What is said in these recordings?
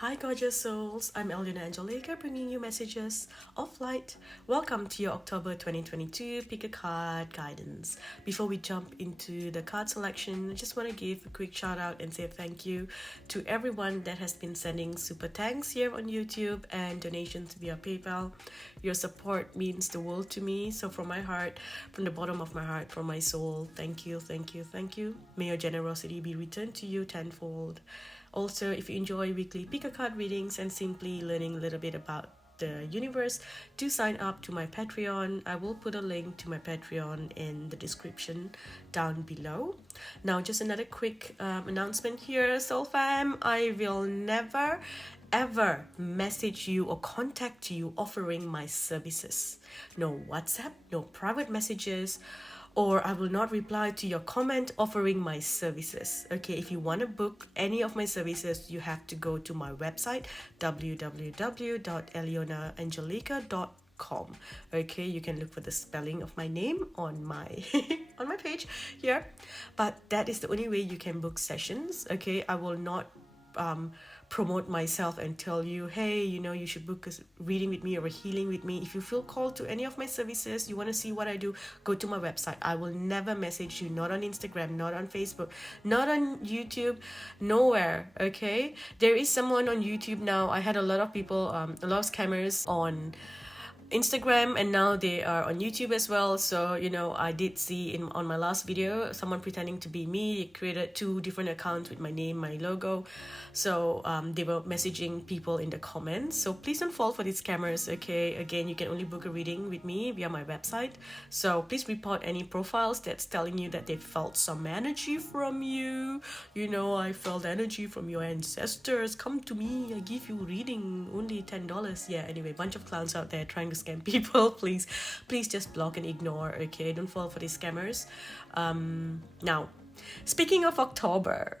Hi, gorgeous souls. I'm Alyonna Angelica, bringing you messages of light. Welcome to your October 2022 Pick a Card guidance. Before we jump into the card selection, I just want to give a quick shout out and say thank you to everyone that has been sending super thanks here on YouTube and donations via PayPal. Your support means the world to me. So, from my heart, from the bottom of my heart, from my soul, thank you, thank you, thank you. May your generosity be returned to you tenfold. Also, if you enjoy weekly pick a card readings and simply learning a little bit about the universe, do sign up to my Patreon. I will put a link to my Patreon in the description down below. Now, just another quick announcement here, Soul Fam. I will never ever message you or contact you offering my services. No WhatsApp, no private messages, or I will not reply to your comment offering my services. Okay, if you want to book any of my services, you have to go to my website, www.alyonnaangelica.com. Okay, you can look for the spelling of my name on my on my page here, but that is the only way you can book sessions. Okay, I will not promote myself and tell you, hey, you should book a reading with me or a healing with me. If you feel called to any of my services, you want to see what I do, go to my website. I will never message you, not on Instagram, not on Facebook, not on YouTube, nowhere. Okay, there is someone on YouTube now. I had a lot of people, a lot of scammers on Instagram, and now they are on YouTube as well. So I did see on my last video someone pretending to be me. They created 2 different accounts with my name, my logo. So they were messaging people in the comments. So please don't fall for these scammers. Okay, again, you can only book a reading with me via my website. So please report any profiles that's telling you that they felt some energy from you. I felt energy from your ancestors. Come to me, I give you reading, only $10. Yeah, anyway, bunch of clowns out there trying to scam people. Please just block and ignore. Okay, don't fall for these scammers. Now, speaking of October,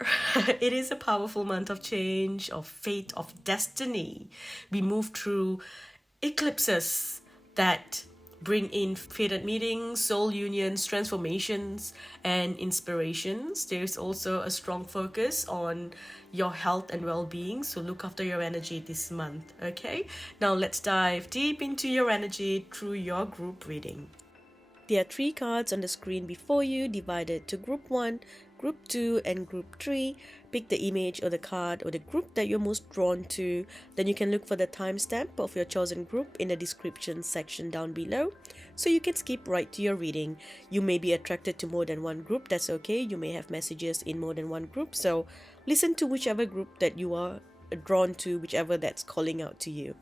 it is a powerful month of change, of fate, of destiny. We move through eclipses that bring in fated meetings, soul unions, transformations, and inspirations. There's also a strong focus on your health and well-being, so look after your energy this month. Okay, now let's dive deep into your energy through your group reading. There are 3 cards on the screen before you, divided to Group 1, Group 2, and Group 3. Pick the image or the card or the group that you're most drawn to. Then you can look for the timestamp of your chosen group in the description section down below, so you can skip right to your reading. You may be attracted to more than one group, that's okay. You may have messages in more than one group, so listen to whichever group that you are drawn to, whichever that's calling out to you.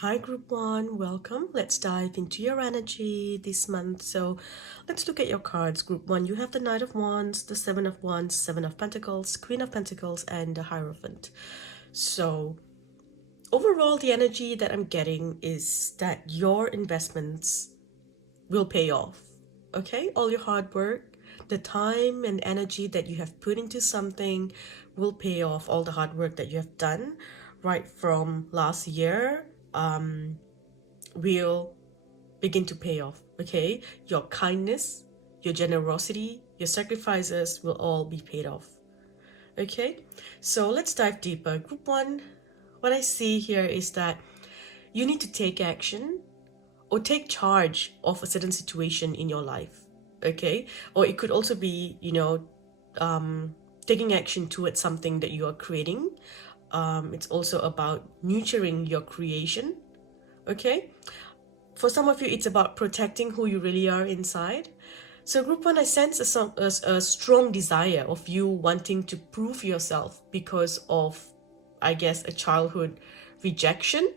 Hi, Group 1, welcome. Let's dive into your energy this month. So let's look at your cards. Group 1, you have the Knight of Wands, the 7 of Wands, 7 of Pentacles, Queen of Pentacles, and the Hierophant. So overall, the energy that I'm getting is that your investments will pay off. Okay, all your hard work, the time and energy that you have put into something will pay off. All the hard work that you have done right from last year will begin to pay off. Okay, your kindness, your generosity, your sacrifices will all be paid off. Okay, so let's dive deeper. Group 1, what I see here is that you need to take action or take charge of a certain situation in your life. Okay, or it could also be taking action towards something that you are creating. It's also about nurturing your creation. Okay, for some of you, it's about protecting who you really are inside. So group one, I sense a strong desire of you wanting to prove yourself because of, I guess, a childhood rejection.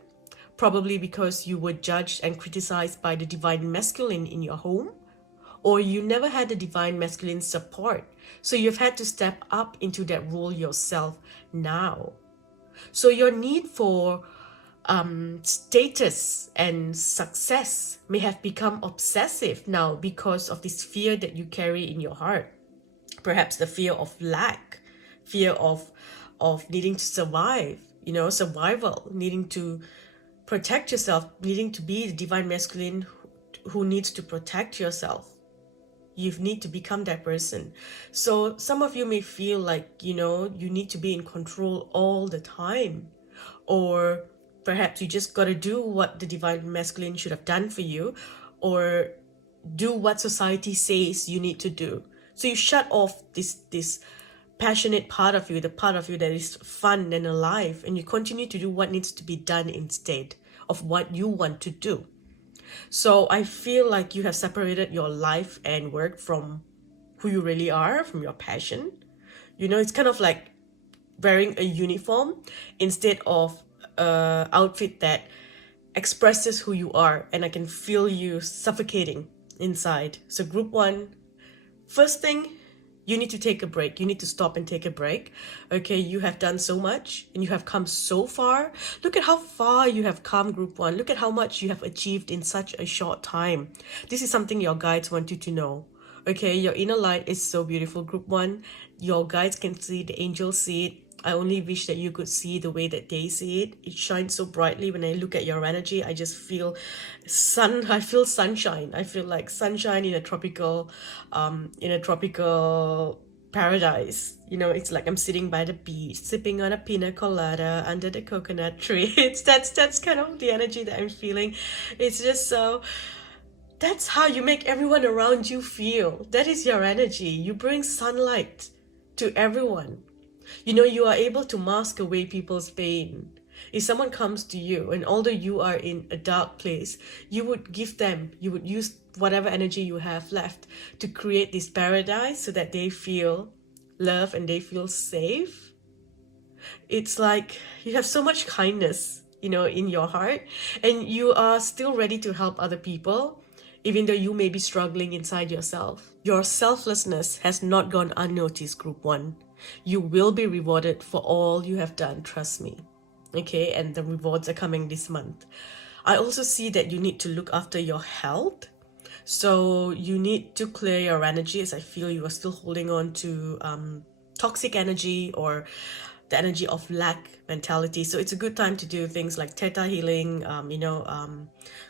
Probably because you were judged and criticized by the divine masculine in your home, or you never had the divine masculine support. So you've had to step up into that role yourself now. So your need for status and success may have become obsessive now because of this fear that you carry in your heart. Perhaps the fear of lack, fear of needing to survive, survival, needing to protect yourself, needing to be the divine masculine who needs to protect yourself. You need to become that person. So some of you may feel like, you need to be in control all the time. Or perhaps you just got to do what the divine masculine should have done for you, or do what society says you need to do. So you shut off this passionate part of you, the part of you that is fun and alive, and you continue to do what needs to be done instead of what you want to do. So I feel like you have separated your life and work from who you really are, from your passion. It's kind of like wearing a uniform instead of an outfit that expresses who you are, and I can feel you suffocating inside. So group one, first thing, you need to take a break. You need to stop and take a break. Okay, you have done so much and you have come so far. Look at how far you have come, group one. Look at how much you have achieved in such a short time. This is something your guides want you to know. Okay, your inner light is so beautiful, group one. Your guides can see, the angels see it. I only wish that you could see the way that they see it. It shines so brightly. When I look at your energy, I just feel I feel sunshine. I feel like sunshine in a tropical paradise. It's like I'm sitting by the beach, sipping on a pina colada under the coconut tree. That's kind of the energy that I'm feeling. It's just so, that's how you make everyone around you feel. That is your energy. You bring sunlight to everyone. You are able to mask away people's pain. If someone comes to you, and although you are in a dark place, you would use whatever energy you have left to create this paradise so that they feel love and they feel safe. It's like you have so much kindness, in your heart, and you are still ready to help other people, even though you may be struggling inside yourself. Your selflessness has not gone unnoticed, group one. You will be rewarded for all you have done, trust me. Okay, and the rewards are coming this month. I also see that you need to look after your health. So you need to clear your energy, as I feel you are still holding on to toxic energy or the energy of lack mentality. So it's a good time to do things like theta healing,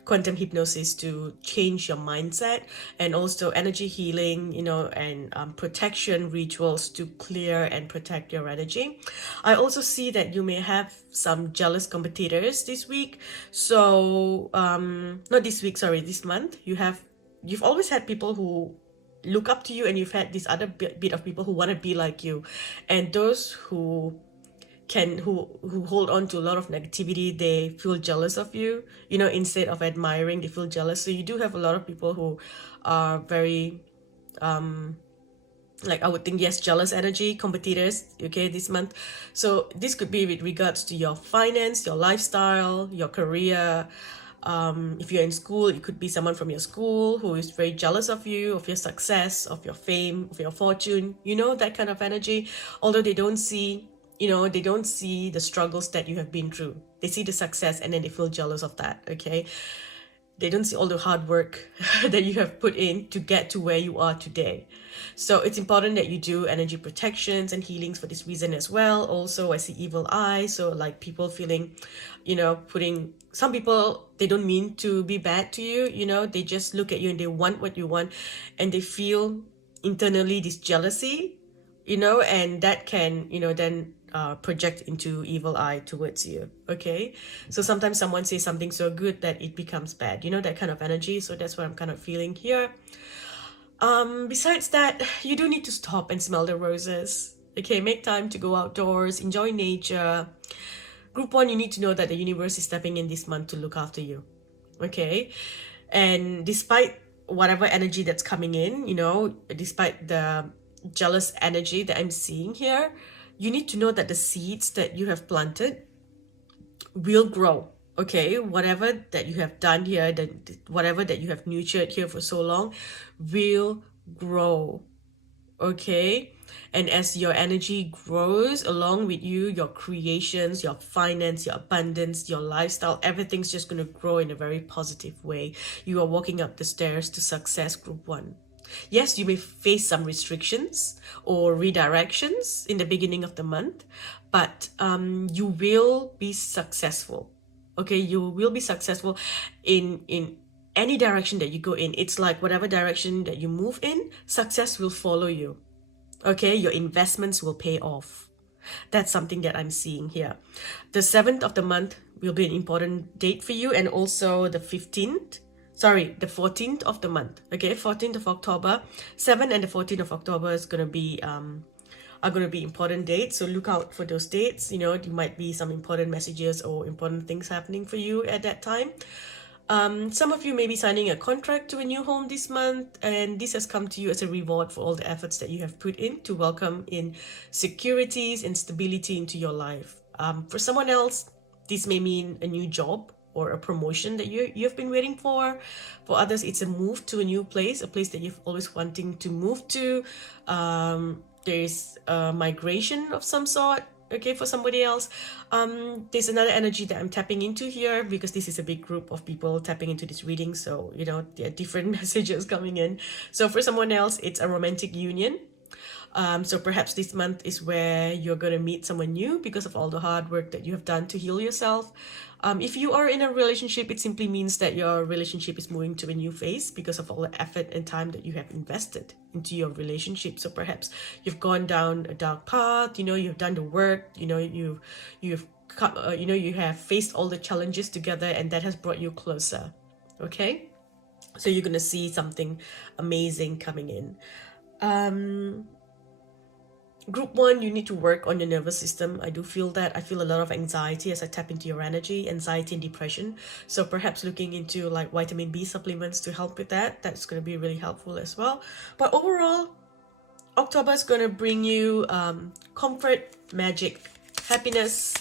quantum hypnosis to change your mindset, and also energy healing, and protection rituals to clear and protect your energy. I also see that you may have some jealous competitors this week. So not this week, sorry, this month. You've always had people who look up to you, and you've had this other bit of people who want to be like you, and those who hold on to a lot of negativity, they feel jealous of you, instead of admiring, they feel jealous. So you do have a lot of people who are very I would think, yes, jealous energy competitors, okay, this month. So this could be with regards to your finance, your lifestyle, your career. If you're in school, it could be someone from your school who is very jealous of you, of your success, of your fame, of your fortune, that kind of energy. Although they don't see the struggles that you have been through. They see the success and then they feel jealous of that, okay? They don't see all the hard work that you have put in to get to where you are today. So it's important that you do energy protections and healings for this reason as well. Also, I see evil eye. So like people feeling, some people, they don't mean to be bad to you, they just look at you and they want what you want, and they feel internally this jealousy, and that can, then project into evil eye towards you. Okay, so sometimes someone says something so good that it becomes bad, that kind of energy. So that's what I'm kind of feeling here. Besides that, you do need to stop and smell the roses. Okay, make time to go outdoors, enjoy nature. Group one, you need to know that the universe is stepping in this month to look after you. Okay, and despite whatever energy that's coming in, you know, despite the jealous energy that I'm seeing here, you need to know that the seeds that you have planted will grow. Okay, whatever that you have done here, that whatever that you have nurtured here for so long will grow. Okay, and as your energy grows along with you, your creations, your finance, your abundance, your lifestyle, everything's just going to grow in a very positive way. You are walking up the stairs to success, group 1. Yes, you may face some restrictions or redirections in the beginning of the month, but you will be successful. Okay, you will be successful in any direction that you go in. It's like whatever direction that you move in, success will follow you. Okay, your investments will pay off. That's something that I'm seeing here. The 7th of the month will be an important date for you, and also the 14th of the month. Okay, 14th of October, 7th and the 14th of October is gonna be are going to be important dates, so look out for those dates. You know, there might be some important messages or important things happening for you at that time. Some of you may be signing a contract to a new home this month, and this has come to you as a reward for all the efforts that you have put in to welcome in securities and stability into your life. For someone else, this may mean a new job or a promotion that you've been waiting for. For others, it's a move to a new place, a place that you've always wanting to move to. There's a migration of some sort. Okay, for somebody else, there's another energy that I'm tapping into here, because this is a big group of people tapping into this reading, so you know there are different messages coming in. So for someone else, it's a romantic union. So perhaps this month is where you're going to meet someone new because of all the hard work that you have done to heal yourself. If you are in a relationship, it simply means that your relationship is moving to a new phase because of all the effort and time that you have invested into your relationship. So perhaps you've gone down a dark path, you know, you've done the work, you know, you have faced all the challenges together, and that has brought you closer. Okay, so you're going to see something amazing coming in. Group 1, you need to work on your nervous system. I do feel that. I feel a lot of anxiety as I tap into your energy, anxiety and depression. So perhaps looking into like vitamin B supplements to help with that. That's going to be really helpful as well. But overall, October is going to bring you comfort, magic, happiness.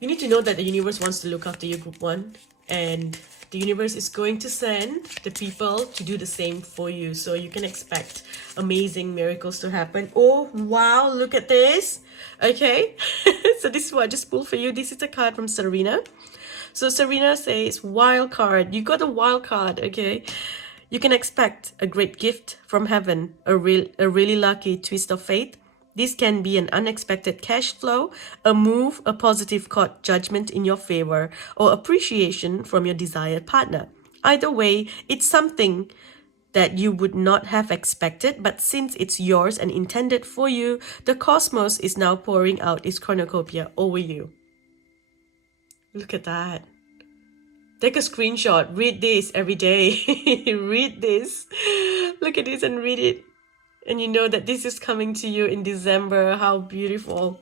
You need to know that the universe wants to look after you, group 1. And the universe is going to send the people to do the same for you. So you can expect amazing miracles to happen. Oh, wow, look at this. Okay, so this is what I just pulled for you. This is a card from Serena. So Serena says, wild card. You got a wild card, okay? You can expect a great gift from heaven, a really lucky twist of fate. This can be an unexpected cash flow, a move, a positive court judgment in your favor, or appreciation from your desired partner. Either way, it's something that you would not have expected, but since it's yours and intended for you, the cosmos is now pouring out its cornucopia over you. Look at that. Take a screenshot. Read this every day. Read this. Look at this and read it. And you know that this is coming to you in December. How beautiful.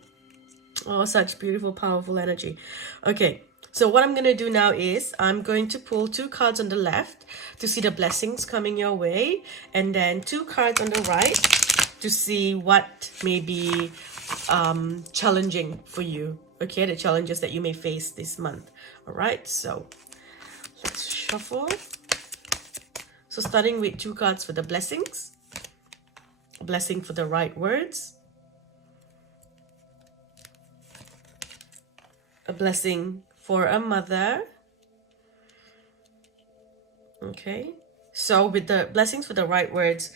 Oh, such beautiful, powerful energy. Okay, so what I'm going to do now is I'm going to pull 2 cards on the left to see the blessings coming your way. And then 2 cards on the right to see what may be challenging for you. Okay, the challenges that you may face this month. All right, so let's shuffle. So starting with 2 cards for the blessings. A blessing for the right words. A blessing for a mother. Okay. So with the blessings for the right words,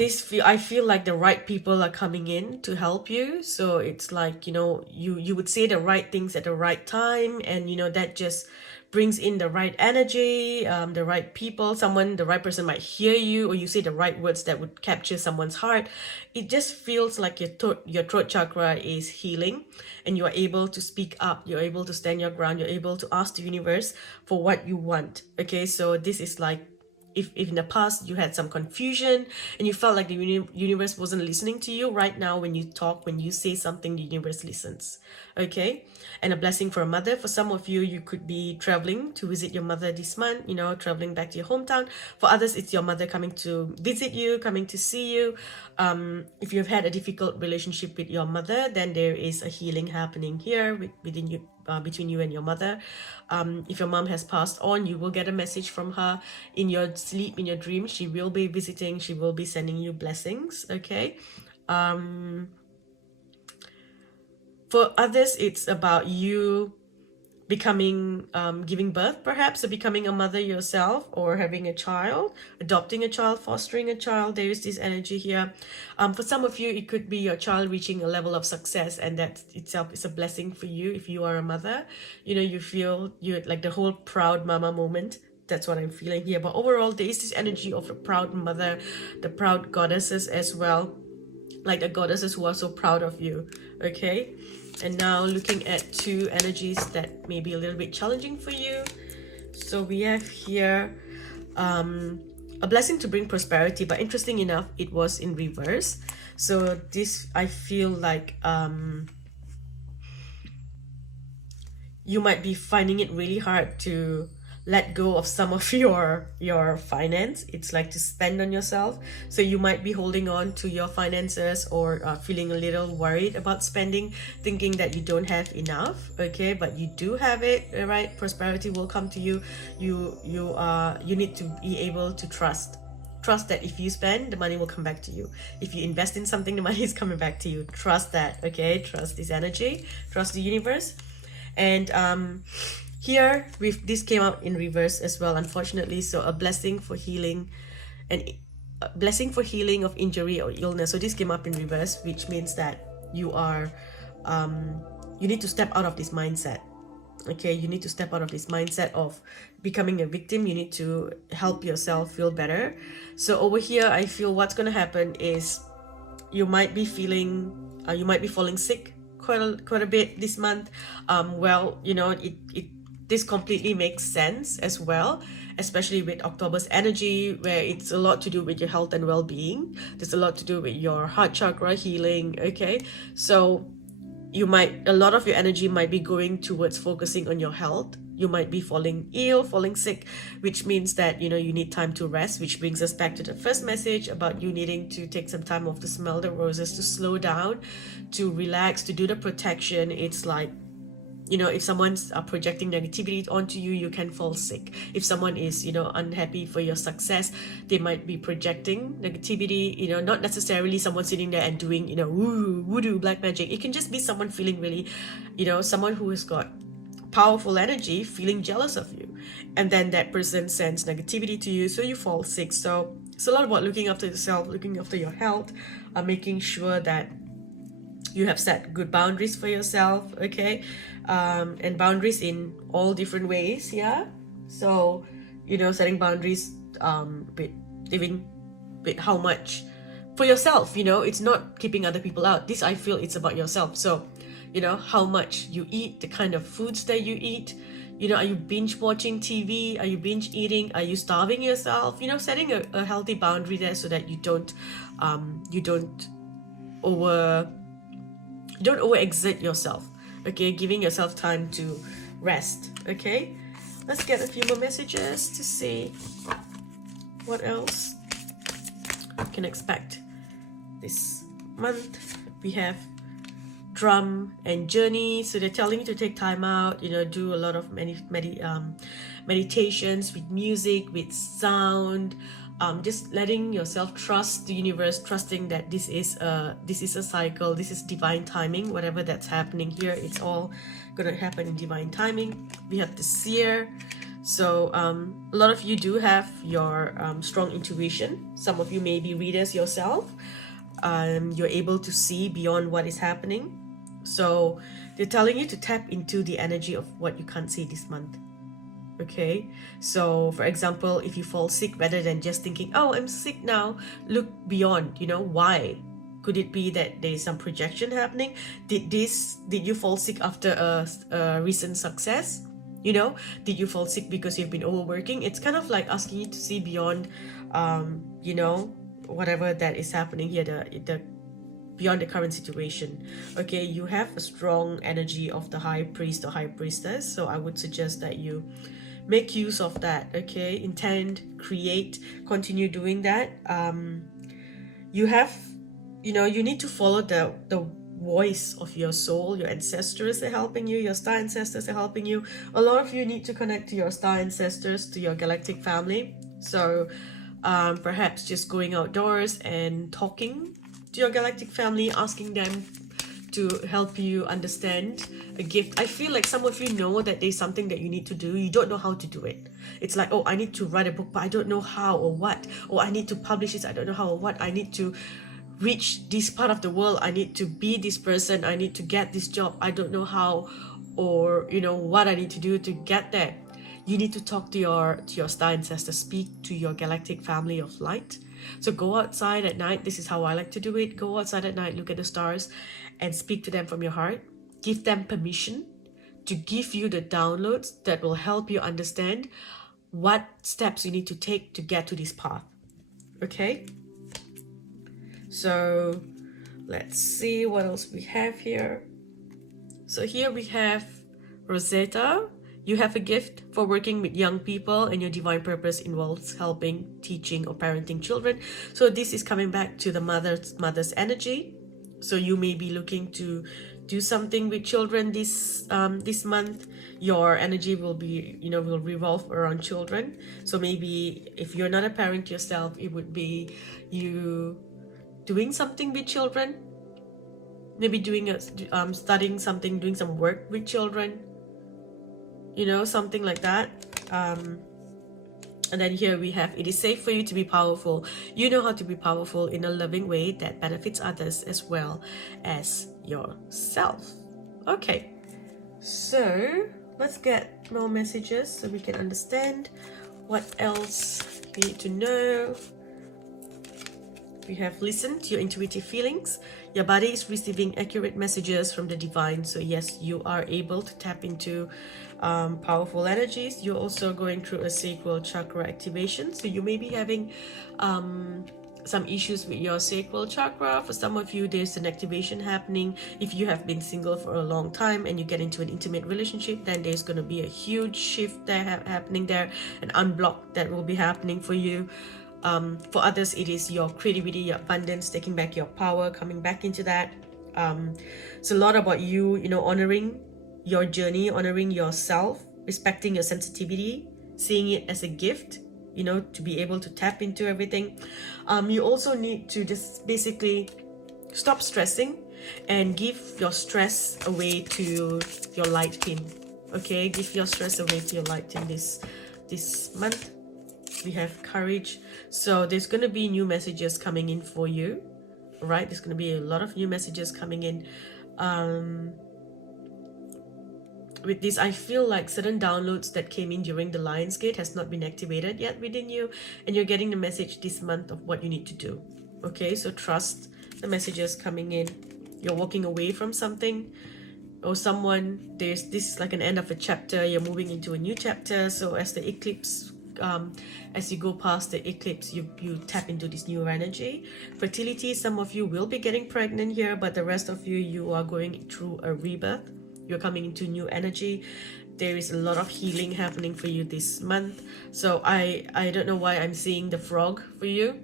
I feel like the right people are coming in to help you. So it's like, you know, you would say the right things at the right time, and you know that just brings in the right energy, the right people. The right person might hear you, or you say the right words that would capture someone's heart. It just feels like your throat chakra is healing, and you are able to speak up. You're able to stand your ground. You're able to ask the universe for what you want. Okay, so this is like if in the past you had some confusion and you felt like the universe wasn't listening to you, right now when you talk, when you say something, the universe listens. Okay. And a blessing for a mother. For some of you, you could be traveling to visit your mother this month, you know, traveling back to your hometown. For others, it's your mother coming to visit you, coming to see you. If you've had a difficult relationship with your mother, then there is a healing happening here within you, between you and your mother. If your mom has passed on, you will get a message from her in your sleep, in your dreams. She will be visiting, she will be sending you blessings. Okay. For others, it's about you becoming, giving birth perhaps, or becoming a mother yourself, or having a child, adopting a child, fostering a child. There is this energy here. For some of you, it could be your child reaching a level of success, and that itself is a blessing for you. If you are a mother, you know, you feel you like the whole proud mama moment. That's what I'm feeling here. But overall, there is this energy of a proud mother, the proud goddesses as well, like the goddesses who are so proud of you. Okay. And now looking at two energies that may be a little bit challenging for you. So we have here a blessing to bring prosperity, but interesting enough, it was in reverse. So this, I feel like you might be finding it really hard to let go of some of your finance. It's like to spend on yourself. So you might be holding on to your finances, or feeling a little worried about spending, thinking that you don't have enough. Okay, but you do have it, right? Prosperity will come to you. You need to be able to trust that if you spend, the money will come back to you. If you invest in something, the money is coming back to you. Trust that. Okay, trust this energy, trust the universe. And here, this came out in reverse as well, unfortunately. So a blessing for healing, and a blessing for healing of injury or illness. So this came up in reverse, which means that you are, you need to step out of this mindset. Okay, you need to step out of this mindset of becoming a victim. You need to help yourself feel better. So over here, I feel what's going to happen is you might be feeling, you might be falling sick quite a bit this month. Well, you know, this completely makes sense as well, especially with October's energy, where it's a lot to do with your health and well-being. There's a lot to do with your heart chakra healing. Okay, so a lot of your energy might be going towards focusing on your health. You might be falling ill, falling sick, which means that, you know, you need time to rest, which brings us back to the first message about you needing to take some time off to smell the roses, to slow down, to relax, to do the protection. It's like, you know, if someone's projecting negativity onto you, you can fall sick. If someone is, you know, unhappy for your success, they might be projecting negativity, you know, not necessarily someone sitting there and doing, you know, voodoo, black magic. It can just be someone feeling really, you know, someone who has got powerful energy feeling jealous of you. And then that person sends negativity to you, so you fall sick. So it's a lot about looking after yourself, looking after your health, making sure that you have set good boundaries for yourself. Okay, and boundaries in all different ways. Yeah, so, you know, setting boundaries with living with how much for yourself. You know, it's not keeping other people out. This, I feel, it's about yourself. So, you know, how much you eat, the kind of foods that you eat. You know, are you binge watching TV? Are you binge eating? Are you starving yourself? You know, setting a healthy boundary there, so that you don't overexert yourself. Okay, giving yourself time to rest. Okay, let's get a few more messages to see what else you can expect this month. We have drum and journey. So they're telling you to take time out, you know, do a lot of meditations with music, with sound, just letting yourself trust the universe, trusting that this is a cycle, this is divine timing. Whatever that's happening here, it's all gonna happen in divine timing. We have the seer. So a lot of you do have your strong intuition. Some of you may be readers yourself. You're able to see beyond what is happening. So they're telling you to tap into the energy of what you can't see this month. Okay, so for example, if you fall sick, rather than just thinking, oh, I'm sick now, look beyond. You know, why? Could it be that there is some projection happening? Did you fall sick after a recent success? You know, did you fall sick because you've been overworking? It's kind of like asking you to see beyond, you know, whatever that is happening here, the beyond the current situation. Okay, you have a strong energy of the high priest or high priestess, so I would suggest that you make use of that. Okay, intend, create, continue doing that. You have, you know, you need to follow the voice of your soul. Your ancestors are helping you, your star ancestors are helping you. A lot of you need to connect to your star ancestors, to your galactic family. So perhaps just going outdoors and talking to your galactic family, asking them to help you understand a gift. I feel like some of you know that there's something that you need to do. You don't know how to do it. It's like, oh, I need to write a book, but I don't know how or what. Or I need to publish this, I don't know how or what. I need to reach this part of the world. I need to be this person. I need to get this job. I don't know how or, you know, what I need to do to get there. You need to talk to your star ancestors, speak to your galactic family of light. So go outside at night. This is how I like to do it. Go outside at night, look at the stars and speak to them from your heart. Give them permission to give you the downloads that will help you understand what steps you need to take to get to this path. Okay? So let's see what else we have here. So here we have Rosetta. You have a gift for working with young people, and your divine purpose involves helping, teaching, or parenting children. So this is coming back to the mother's energy. So you may be looking to do something with children this month. Your energy will be, you know, will revolve around children. So maybe if you're not a parent yourself, it would be you doing something with children. Maybe doing studying something, doing some work with children. You know, something like that. And then here we have, it is safe for you to be powerful. You know how to be powerful in a loving way that benefits others as well as yourself. Okay, so let's get more messages so we can understand what else you need to know. We have listened to your intuitive feelings. Your body is receiving accurate messages from the divine. So yes, you are able to tap into powerful energies. You're also going through a sacral chakra activation. So you may be having some issues with your sacral chakra. For some of you, there's an activation happening. If you have been single for a long time and you get into an intimate relationship, then there's going to be a huge shift there happening there, an unblock that will be happening for you. For others, it is your creativity, your abundance, taking back your power, coming back into that. It's a lot about you, you know, honoring your journey, honoring yourself, respecting your sensitivity, seeing it as a gift, you know, to be able to tap into everything. You also need to just basically stop stressing and give your stress away to your light team. Okay, give your stress away to your light team this month. We have courage. So there's going to be new messages coming in for you, right? There's going to be a lot of new messages coming in. With this, I feel like certain downloads that came in during the Lion's Gate has not been activated yet within you, and you're getting the message this month of what you need to do. Okay, so trust the messages coming in. You're walking away from something or someone. This is like an end of a chapter. You're moving into a new chapter. So as the eclipse, as you go past the eclipse, you tap into this new energy. Fertility, some of you will be getting pregnant here, but the rest of you are going through a rebirth. You're coming into new energy. There is a lot of healing happening for you this month. So I don't know why I'm seeing the frog for you.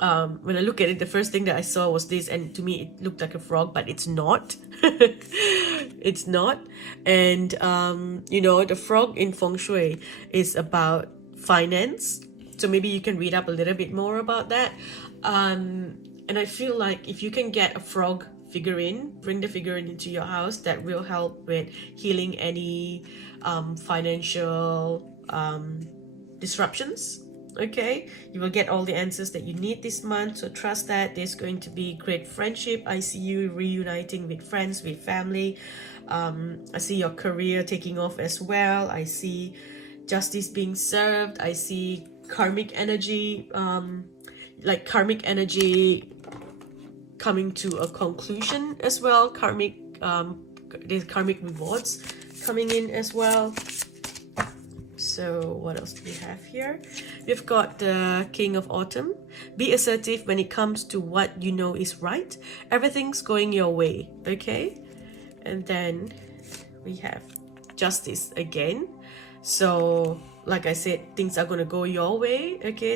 When I look at it, the first thing that I saw was this, and to me it looked like a frog, but it's not. It's not. And you know, the frog in feng shui is about finance, so maybe you can read up a little bit more about that. And I feel like if you can get a frog figurine, bring the figurine into your house, that will help with healing any financial disruptions. Okay, you will get all the answers that you need this month, so trust that. There's going to be great friendship. I see you reuniting with friends, with family. I see your career taking off as well. I see justice being served. I see karmic energy, like karmic energy coming to a conclusion as well. There's karmic rewards coming in as well. So what else do we have here? We've got the King of Autumn. Be assertive when it comes to what you know is right. Everything's going your way, okay? And then we have Justice again. So like I said, things are going to go your way, okay?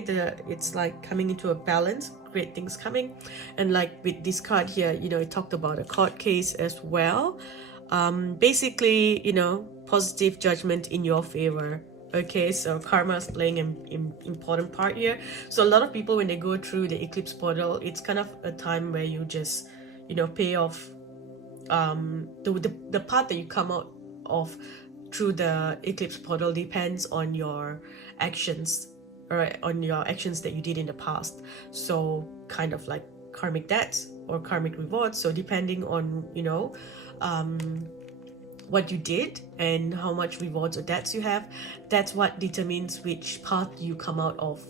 It's like coming into a balance, great things coming. And like with this card here, you know, it talked about a court case as well. Basically, you know, positive judgment in your favor. Okay, so karma is playing an important part here. So a lot of people, when they go through the eclipse portal, it's kind of a time where you just, you know, pay off the part that you come out of through the eclipse portal depends on your actions, or on your actions that you did in the past. So kind of like karmic debts or karmic rewards. So depending on, you know, what you did and how much rewards or debts you have, that's what determines which path you come out of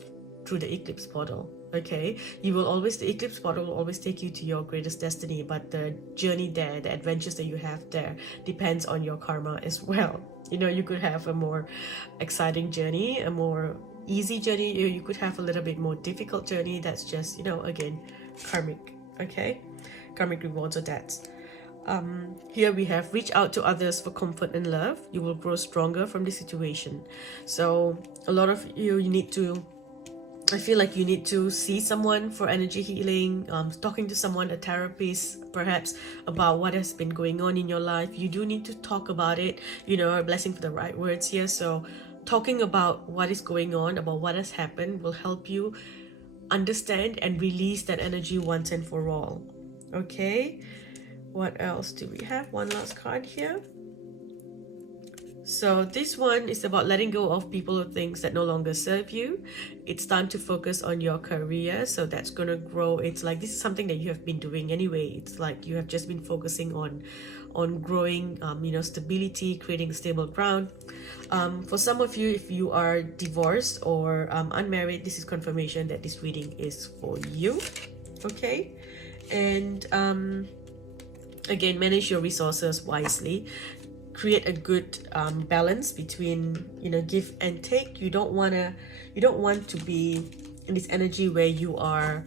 through the eclipse portal. Okay, the eclipse portal will always take you to your greatest destiny, but the journey there, the adventures that you have there, depends on your karma as well. You know, you could have a more exciting journey, a more easy journey, or you could have a little bit more difficult journey. That's just, you know, again, karmic. Okay, karmic rewards or debts. Here we have reach out to others for comfort and love. You will grow stronger from this situation. So a lot of you need to, I feel like you need to see someone for energy healing, talking to someone, a therapist perhaps, about what has been going on in your life. You do need to talk about it, you know, a blessing for the right words here. So talking about what is going on, about what has happened, will help you understand and release that energy once and for all. Okay, what else do we have? One last card here. So this one is about letting go of people or things that no longer serve you. It's time to focus on your career. So that's going to grow. It's like this is something that you have been doing anyway. It's like you have just been focusing on growing, you know, stability, creating stable ground. For some of you, if you are divorced or unmarried, this is confirmation that this reading is for you. Okay, and again, manage your resources wisely. Create a good balance between, you know, give and take. You don't want to be in this energy where you are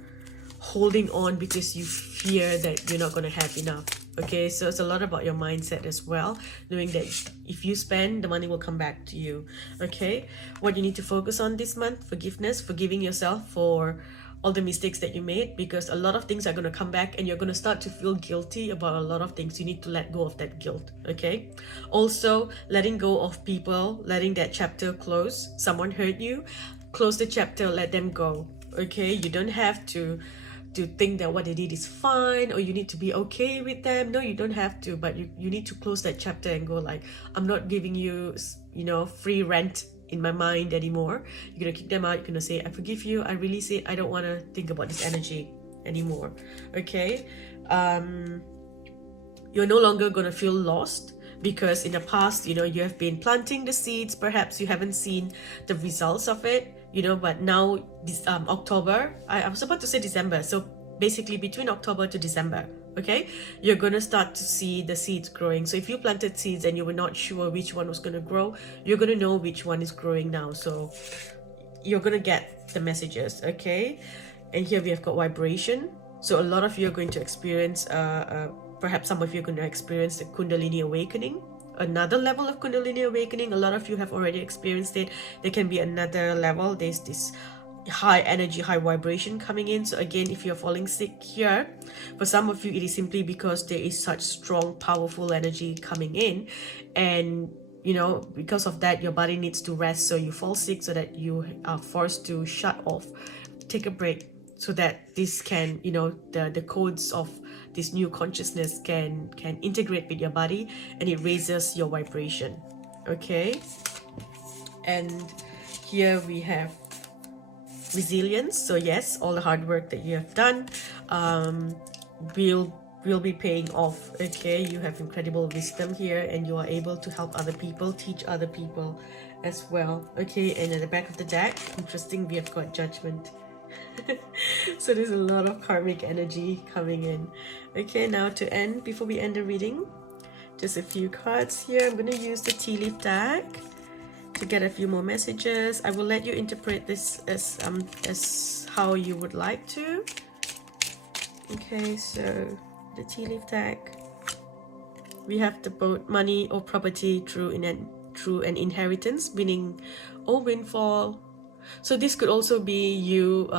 holding on because you fear that you're not going to have enough. Okay, so it's a lot about your mindset as well, knowing that if you spend, the money will come back to you. Okay, what you need to focus on this month: forgiveness, forgiving yourself for all the mistakes that you made, because a lot of things are going to come back and you're going to start to feel guilty about a lot of things. You need to let go of that guilt. Okay, also letting go of people, letting that chapter close. Someone hurt you, close the chapter, let them go. Okay, you don't have to think that what they did is fine, or you need to be okay with them. No, you don't have to, but you need to close that chapter and go like, I'm not giving you, you know, free rent in my mind anymore. You're gonna kick them out. You're gonna say, I forgive you, I release it, I don't want to think about this energy anymore. Okay, you're no longer gonna feel lost, because in the past, you know, you have been planting the seeds. Perhaps you haven't seen the results of it, you know, but now this October, I was about to say December, so basically between October to December, okay, you're gonna start to see the seeds growing. So if you planted seeds and you were not sure which one was gonna grow, you're gonna know which one is growing now. So you're gonna get the messages. Okay, and here we have got vibration. So a lot of you are going to experience perhaps some of you are going to experience the Kundalini awakening, another level of Kundalini awakening. A lot of you have already experienced it. There can be another level. There's this high energy, high vibration coming in. So again, if you're falling sick here, for some of you it is simply because there is such strong, powerful energy coming in, and you know, because of that your body needs to rest. So you fall sick so that you are forced to shut off, take a break, so that this can, you know, the codes of this new consciousness can integrate with your body, and it raises your vibration. Okay, and here we have resilience. So yes, all the hard work that you have done will be paying off. Okay, you have incredible wisdom here, and you are able to help other people, teach other people as well. Okay, and at the back of the deck, interesting, we have got judgment. So there's a lot of karmic energy coming in. Okay, now to end, before we end the reading, Just a few cards here. I'm going to use the tea leaf deck to get a few more messages. I will let you interpret this as how you would like to. Okay, so the tea leaf deck. We have the boat, money or property through an inheritance, winning or windfall. So this could also be you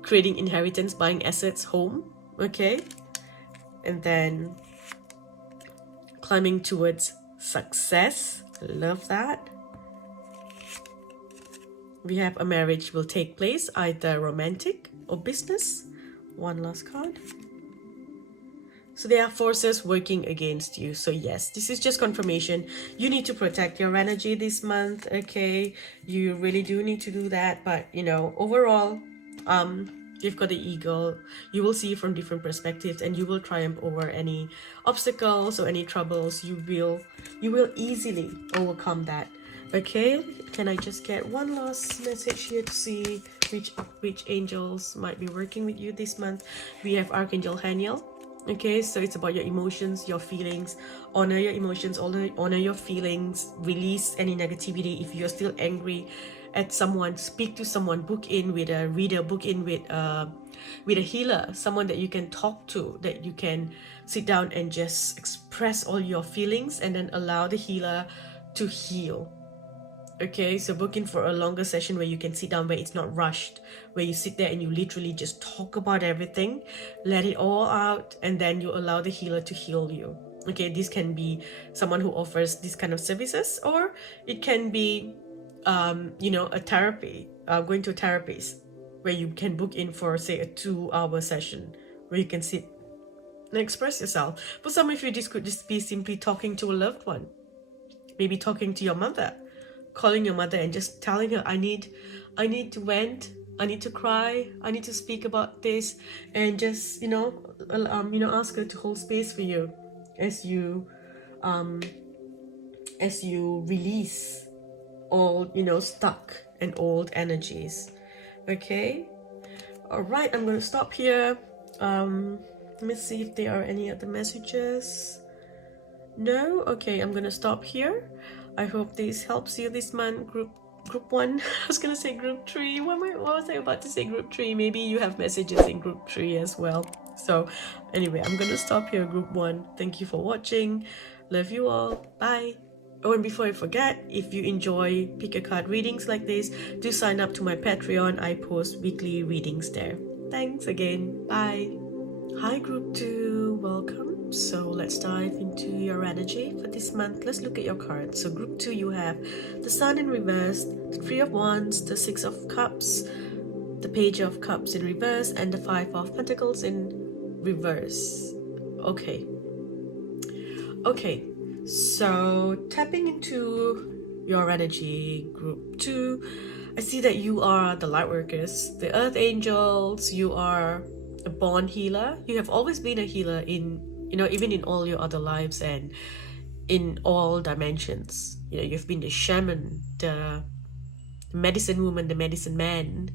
creating inheritance, buying assets, home. Okay, and then climbing towards success. Love that. We have a marriage will take place, either romantic or business. One last card. So there are forces working against you. So yes, this is just confirmation. You need to protect your energy this month. Okay, you really do need to do that. But you know, overall, you've got the eagle. You will see from different perspectives, and you will triumph over any obstacles or any troubles. You will easily overcome that. Okay, can I just get one last message here to see which angels might be working with you this month? We have Archangel Haniel. Okay, so it's about your emotions, your feelings. Honor your emotions, honor your feelings. Release any negativity. If you're still angry at someone, speak to someone. Book in with a reader. Book in with a healer, someone that you can talk to, that you can sit down and just express all your feelings, and then allow the healer to heal. Okay, so book in for a longer session where you can sit down, where it's not rushed, where you sit there and you literally just talk about everything, let it all out, and then you allow the healer to heal you. Okay, this can be someone who offers this kind of services, or it can be, a therapy, going to a therapist, where you can book in for, say, a 2-hour session, where you can sit and express yourself. For some of you, this could just be simply talking to a loved one, maybe talking to your mother, calling your mother and just telling her, I need to vent, I need to cry, I need to speak about this, and just ask her to hold space for you as you release all stuck and old energies. Okay, all right, I'm going to stop here. Let me see if there are any other messages. No? Okay, I'm going to stop here. I hope this helps you this month. Group 1. I was going to say group 3. What was I about to say? Group 3. Maybe you have messages in group 3 as well. So anyway, I'm going to stop here, group 1. Thank you for watching. Love you all. Bye. Oh, and before I forget, if you enjoy pick a card readings like this, do sign up to my Patreon. I post weekly readings there. Thanks again. Bye. Hi, group 2. Welcome. So let's dive into your energy for this month. Let's look at your cards. So group 2, you have the Sun in reverse, the 3 of Wands, the 6 of Cups, the Page of Cups in reverse, and the 5 of Pentacles in reverse. Okay, so tapping into your energy, group 2, I see that you are the light workers, the earth angels. You are a born healer. You have always been a healer in even in all your other lives and in all dimensions. You've been the shaman, the medicine woman, the medicine man.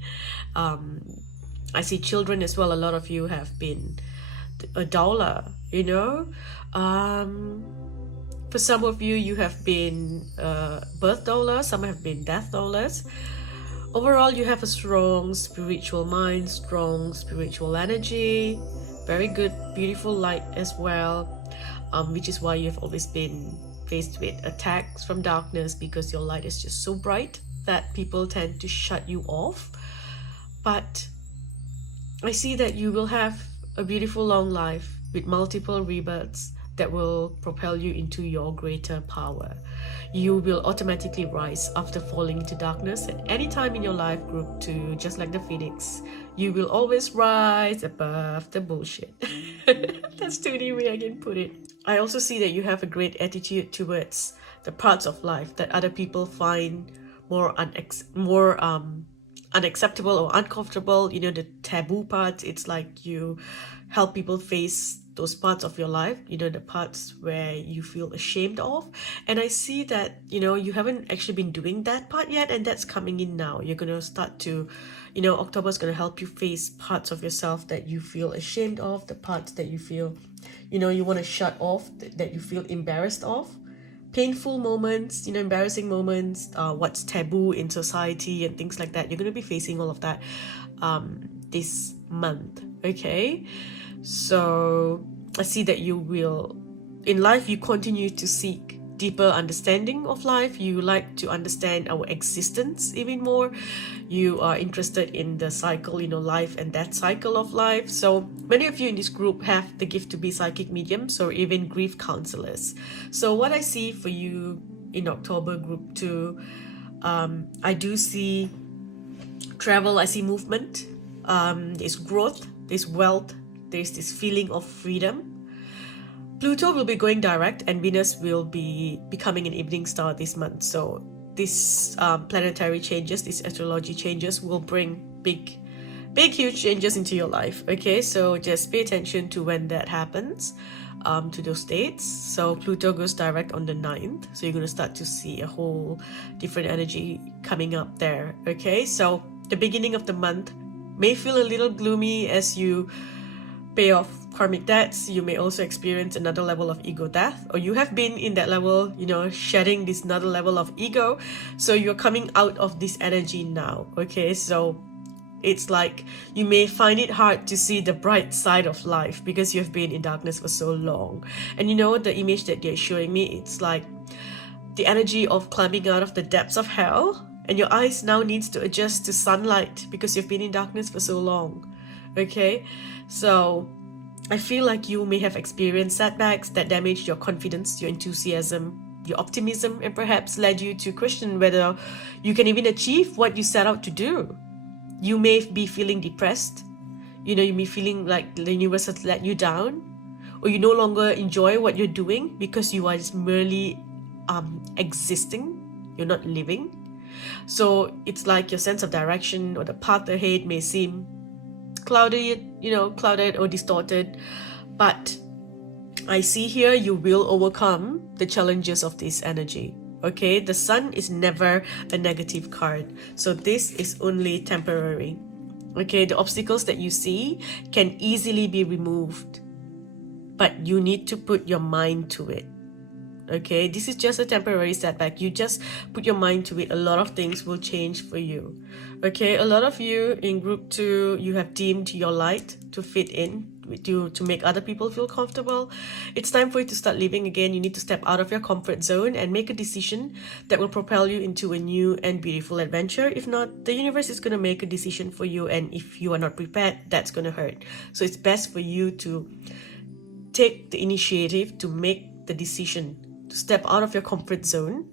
I see children as well. A lot of you have been a doula, for some of you, you have been birth doulas, some have been death doulas. Overall, you have a strong spiritual mind, strong spiritual energy, very good, beautiful light as well, which is why you've always been faced with attacks from darkness, because your light is just so bright that people tend to shut you off. But I see that you will have a beautiful long life with multiple rebirths that will propel you into your greater power. You will automatically rise after falling into darkness at any time in your life, group 2, just like the phoenix. You will always rise above the bullshit. That's the only way I can put it. I also see that you have a great attitude towards the parts of life that other people find more unacceptable or uncomfortable, you know, the taboo parts. It's like you help people face those parts of your life, you know, the parts where you feel ashamed of. And I see that, you know, you haven't actually been doing that part yet, and that's coming in now. You're going to start to, you know, October is going to help you face parts of yourself that you feel ashamed of, the parts that you feel, you know, you want to shut off, that you feel embarrassed of. Painful moments, you know, embarrassing moments, what's taboo in society and things like that. You're going to be facing all of that this month, okay? So I see that you will, in life, you continue to seek deeper understanding of life. You like to understand our existence even more. You are interested in the cycle, you know, life and death cycle of life. So many of you in this group have the gift to be psychic mediums or even grief counselors. So what I see for you in October, group 2, I do see travel, I see movement, there's growth, there's wealth, there's this feeling of freedom. Pluto will be going direct and Venus will be becoming an evening star this month. So these planetary changes, these astrology changes will bring big, huge changes into your life. Okay, so just pay attention to when that happens, to those dates. So Pluto goes direct on the 9th. So you're going to start to see a whole different energy coming up there. Okay, so the beginning of the month may feel a little gloomy as you pay off karmic debts. You may also experience another level of ego death, or you have been in that level, you know, shedding this another level of ego. So you're coming out of this energy now. Okay, so it's like you may find it hard to see the bright side of life because you've been in darkness for so long. And you know, the image that they're showing me, it's like the energy of climbing out of the depths of hell, and your eyes now needs to adjust to sunlight because you've been in darkness for so long. Okay, so I feel like you may have experienced setbacks that damaged your confidence, your enthusiasm, your optimism, and perhaps led you to question whether you can even achieve what you set out to do. You may be feeling depressed. You know, you may be feeling like the universe has let you down, or you no longer enjoy what you're doing because you are just merely existing. You're not living. So it's like your sense of direction or the path ahead may seem clouded or distorted, but I see here you will overcome the challenges of this energy. Okay, the sun is never a negative card, so this is only temporary. Okay, the obstacles that you see can easily be removed, but you need to put your mind to it. Okay, this is just a temporary setback. You just put your mind to it. A lot of things will change for you. Okay, a lot of you in group 2, you have dimmed your light to fit in, to make other people feel comfortable. It's time for you to start living again. You need to step out of your comfort zone and make a decision that will propel you into a new and beautiful adventure. If not, the universe is going to make a decision for you, and if you are not prepared, that's going to hurt. So it's best for you to take the initiative to make the decision to step out of your comfort zone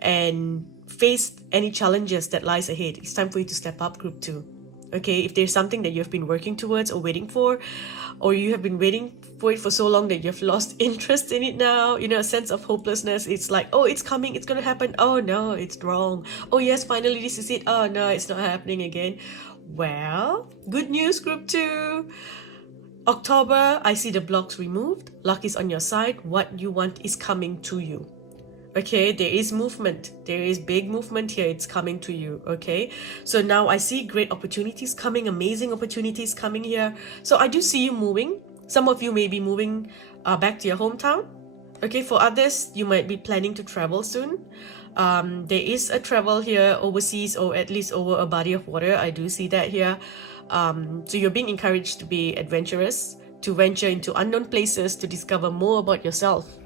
and face any challenges that lies ahead. It's time for you to step up, group 2. Okay, if there's something that you've been working towards or waiting for, or you have been waiting for it for so long that you've lost interest in it now, you know, a sense of hopelessness. It's like, oh, it's coming, it's gonna happen. Oh no, it's wrong. Oh yes, finally this is it. Oh no, it's not happening again. Well, good news, group 2. October, I see the blocks removed. Luck is on your side. What you want is coming to you. Okay, there is movement. There is big movement here. It's coming to you. Okay, so now I see great opportunities coming, amazing opportunities coming here. So I do see you moving. Some of you may be moving back to your hometown. Okay, for others, you might be planning to travel soon. There is a travel here overseas, or at least over a body of water. I do see that here. So you're being encouraged to be adventurous, to venture into unknown places, to discover more about yourself,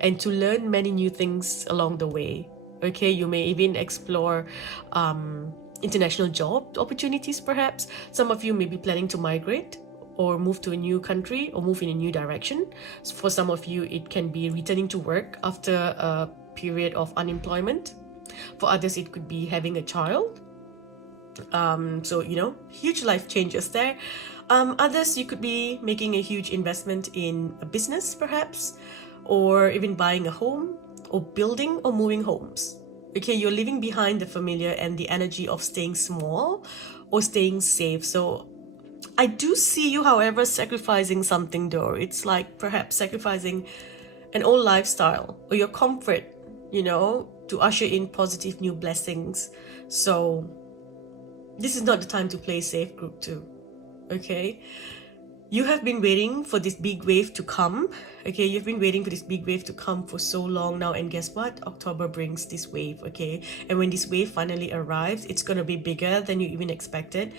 and to learn many new things along the way. Okay, you may even explore international job opportunities perhaps. Some of you may be planning to migrate or move to a new country or move in a new direction. So for some of you, it can be returning to work after a period of unemployment. For others, it could be having a child. So, you know, huge life changes there. Others, you could be making a huge investment in a business perhaps, or even buying a home, or building or moving homes. Okay, you're leaving behind the familiar and the energy of staying small or staying safe. So I do see you, however, sacrificing something though. It's like perhaps sacrificing an old lifestyle or your comfort, to usher in positive new blessings. So this is not the time to play safe, group 2. Okay, you have been waiting for this big wave to come. Okay, you've been waiting for this big wave to come for so long now, and guess what? October brings this wave. Okay, and when this wave finally arrives, it's gonna be bigger than you even expected.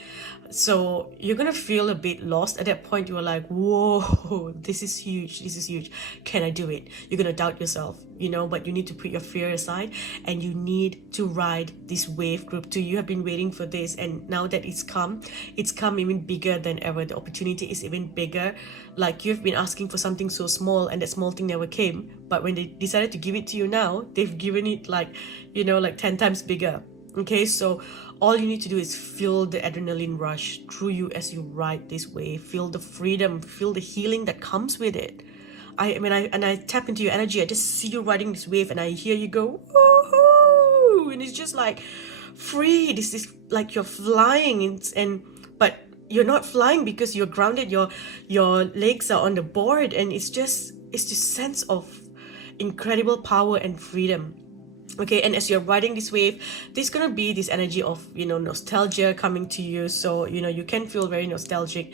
So you're gonna feel a bit lost at that point. You're like, whoa, this is huge, can I do it? You're gonna doubt yourself, but you need to put your fear aside and you need to ride this wave, group 2. You have been waiting for this, and now that it's come even bigger than ever. The opportunity is even bigger. Like, you've been asking for something so small and that small thing never came, but when they decided to give it to you now, they've given it like 10 times bigger. Okay, so all you need to do is feel the adrenaline rush through you as you ride this wave. Feel the freedom, feel the healing that comes with it. I tap into your energy. I just see you riding this wave and I hear you go, woohoo! And it's just like free. This is like you're flying, but you're not flying because you're grounded. Your legs are on the board, and it's this sense of incredible power and freedom. Okay, and as you're riding this wave, there's gonna be this energy of nostalgia coming to you. So you can feel very nostalgic.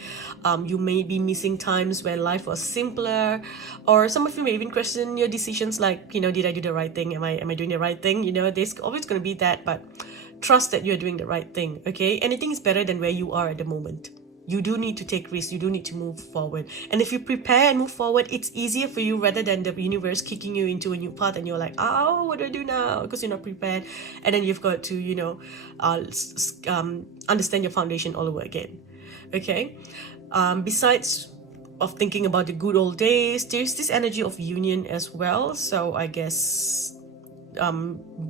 You may be missing times when life was simpler, or some of you may even question your decisions, like did I do the right thing? Am I doing the right thing? There's always gonna be that, but trust that you're doing the right thing. Okay, anything is better than where you are at the moment. You do need to take risks. You do need to move forward. And if you prepare and move forward, it's easier for you rather than the universe kicking you into a new path and you're like, oh, what do I do now? Because you're not prepared. And then you've got to, understand your foundation all over again. Okay? Besides of thinking about the good old days, there's this energy of union as well. So I guess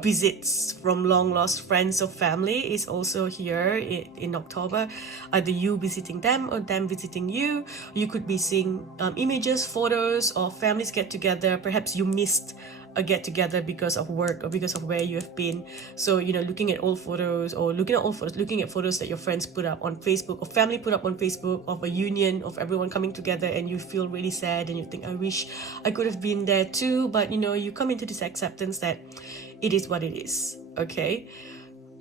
visits from long lost friends or family is also here in October. Either you visiting them or them visiting you. You could be seeing images, photos of families get together. Perhaps you missed a get together because of work or because of where you have been. So looking at old photos, or looking at photos that your friends put up on Facebook or family put up on Facebook of a union of everyone coming together, and you feel really sad and you think, I wish I could have been there too. But you come into this acceptance that it is what it is. Okay,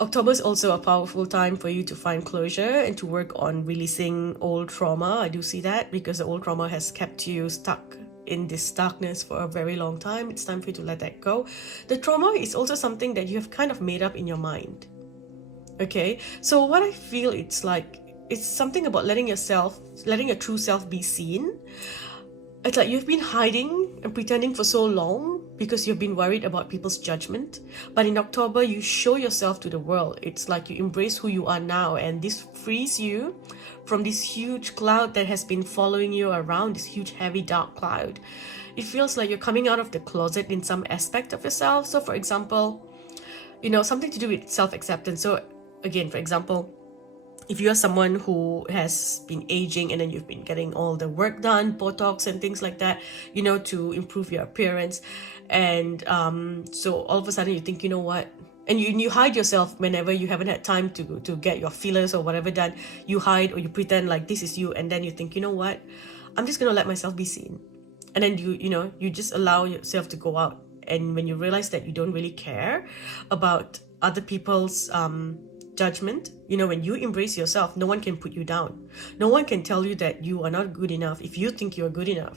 October is also a powerful time for you to find closure and to work on releasing old trauma. I do see that, because the old trauma has kept you stuck in this darkness for a very long time. It's time for you to let that go. The trauma is also something that you have kind of made up in your mind. Okay, so what I feel, it's something about letting your true self be seen. It's like you've been hiding and pretending for so long because you've been worried about people's judgment. But in October, you show yourself to the world. It's like you embrace who you are now, and this frees you from this huge cloud that has been following you around, this huge, heavy, dark cloud. It feels like you're coming out of the closet in some aspect of yourself. So for example, something to do with self-acceptance. So again, for example, if you're someone who has been aging and then you've been getting all the work done, Botox and things like that, to improve your appearance. And so all of a sudden you think, you know what? And you hide yourself whenever you haven't had time to get your fillers or whatever done. You hide or you pretend like this is you. And then you think, you know what? I'm just going to let myself be seen. And then you just allow yourself to go out. And when you realize that you don't really care about other people's judgment, when you embrace yourself, no one can put you down. No one can tell you that you are not good enough if you think you are good enough.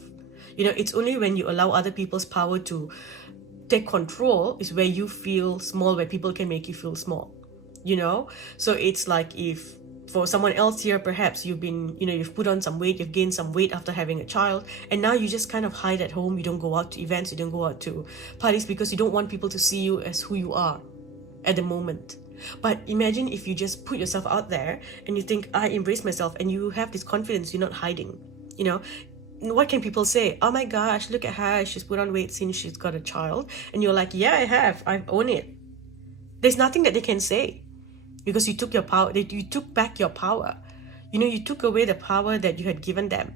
It's only when you allow other people's power to take control is where you feel small, where people can make you feel small. So it's like, if for someone else here, perhaps you've been, you've put on some weight, you've gained some weight after having a child, and now you just kind of hide at home. You don't go out to events, you don't go out to parties because you don't want people to see you as who you are at the moment. But imagine if you just put yourself out there and you think, I embrace myself, and you have this confidence, you're not hiding. What can people say? Oh my gosh, look at her, she's put on weight since she's got a child. And you're like, yeah, I have, I own it. There's nothing that they can say, because you took your power, you took back your power. You took away the power that you had given them.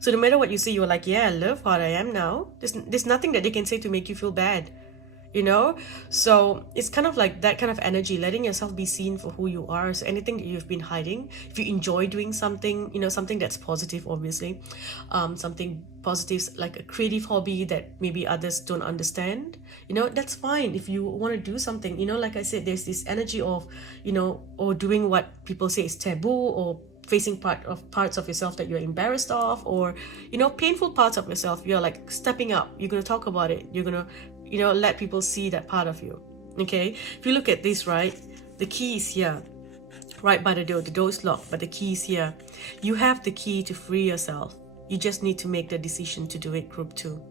So no matter what you say, you're like, yeah, I love what I am now. There's nothing that they can say to make you feel bad. you know. So it's kind of like that kind of energy, letting yourself be seen for who you are. So anything that you've been hiding, if you enjoy doing something, you know, something that's positive, obviously, something positive like a creative hobby that maybe others don't understand, you know, that's fine. If you want to do something, you know, like I said, there's this energy of, you know, or doing what people say is taboo, or facing parts of yourself that you're embarrassed of, or, you know, painful parts of yourself. You're like stepping up, you're going to talk about it, you're going to, you know, let people see that part of you. Okay, if you look at this, right, the key is here, right by the door is locked, but the key is here. You have the key to free yourself. You just need to make the decision to do it, group 2.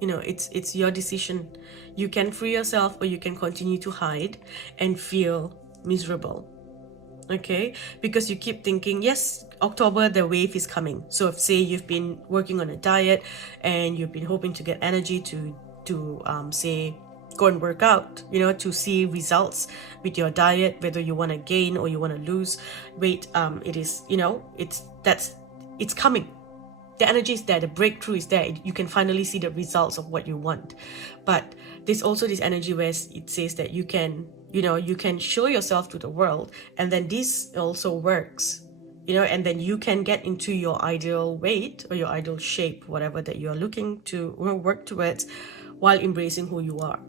You know, it's your decision. You can free yourself, or you can continue to hide and feel miserable. Okay, because you keep thinking, yes, October, the wave is coming. So if, say, you've been working on a diet and you've been hoping to get energy to say, go and work out, you know, to see results with your diet, whether you want to gain or you want to lose weight, it is, you know, it's coming. The energy is there, the breakthrough is there. You can finally see the results of what you want. But there's also this energy where it says that you can, you know, you can show yourself to the world, and then this also works, you know, and then you can get into your ideal weight or your ideal shape, whatever that you're looking to work towards, while embracing who you are.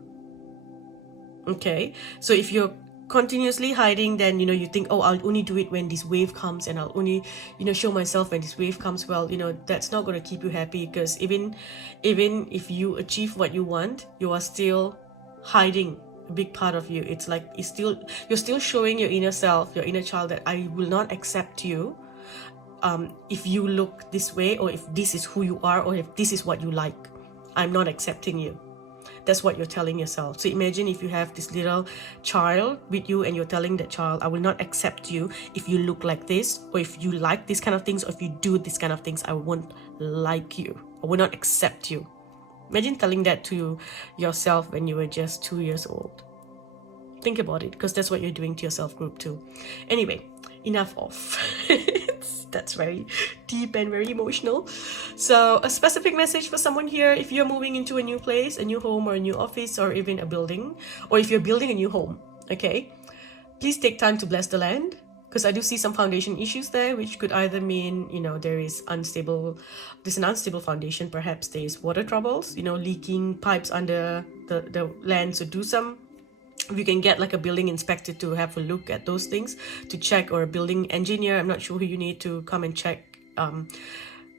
Okay, so if you're continuously hiding, then, you know, you think, oh, I'll only do it when this wave comes, and I'll only, you know, show myself when this wave comes. Well, you know, that's not going to keep you happy, because even if you achieve what you want, you are still hiding a big part of you. It's like you're still showing your inner self, your inner child, that I will not accept you if you look this way, or if this is who you are, or if this is what you like. I'm not accepting you. That's what you're telling yourself. So imagine if you have this little child with you, and you're telling that child, I will not accept you if you look like this, or if you like this kind of things, or if you do this kind of things, I won't like you. I will not accept you. Imagine telling that to yourself when you were just 2 years old. Think about it, because that's what you're doing to yourself, group 2. Anyway, enough of that's very deep and very emotional. So a specific message for someone here: if you're moving into a new place, a new home, or a new office, or even a building, or if you're building a new home, okay, please take time to bless the land, because I do see some foundation issues there, which could either mean, you know, there's an unstable foundation. Perhaps there's water troubles, you know, leaking pipes under the land. So if you can get like a building inspector to have a look at those things, to check, or a building engineer, I'm not sure who you need to come and check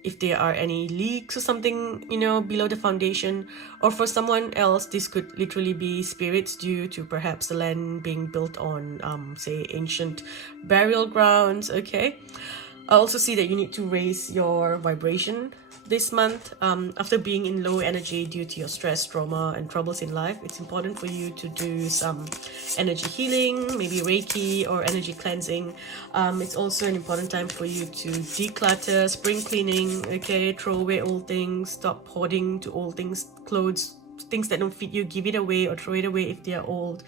if there are any leaks or something, you know, below the foundation. Or for someone else, this could literally be spirits due to perhaps the land being built on say ancient burial grounds. Okay, I also see that you need to raise your vibration this month. After being in low energy due to your stress, trauma, and troubles in life, it's important for you to do some energy healing, maybe Reiki or energy cleansing. It's also an important time for you to declutter, spring cleaning, okay, throw away old things, stop hoarding to old things, clothes, things that don't fit you, give it away or throw it away if they are old.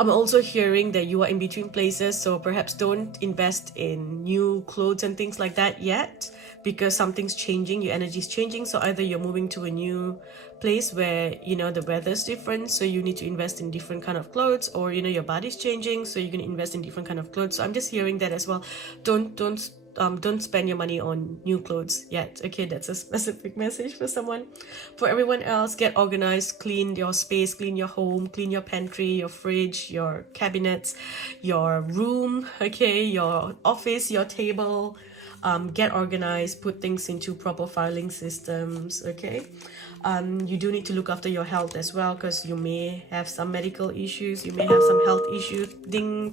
I'm also hearing that you are in between places, so perhaps don't invest in new clothes and things like that yet, because something's changing, your energy is changing. So either you're moving to a new place where, you know, the weather's different, so you need to invest in different kind of clothes, or, you know, your body's changing, so you're going to invest in different kind of clothes. So I'm just hearing that as well. Don't spend your money on new clothes yet. Okay, that's a specific message for someone. For everyone else, get organized, clean your space, clean your home, clean your pantry, your fridge, your cabinets, your room, okay, your office, your table. Get organized, put things into proper filing systems, okay? You do need to look after your health as well, because you may have some medical issues, you may have some health issues,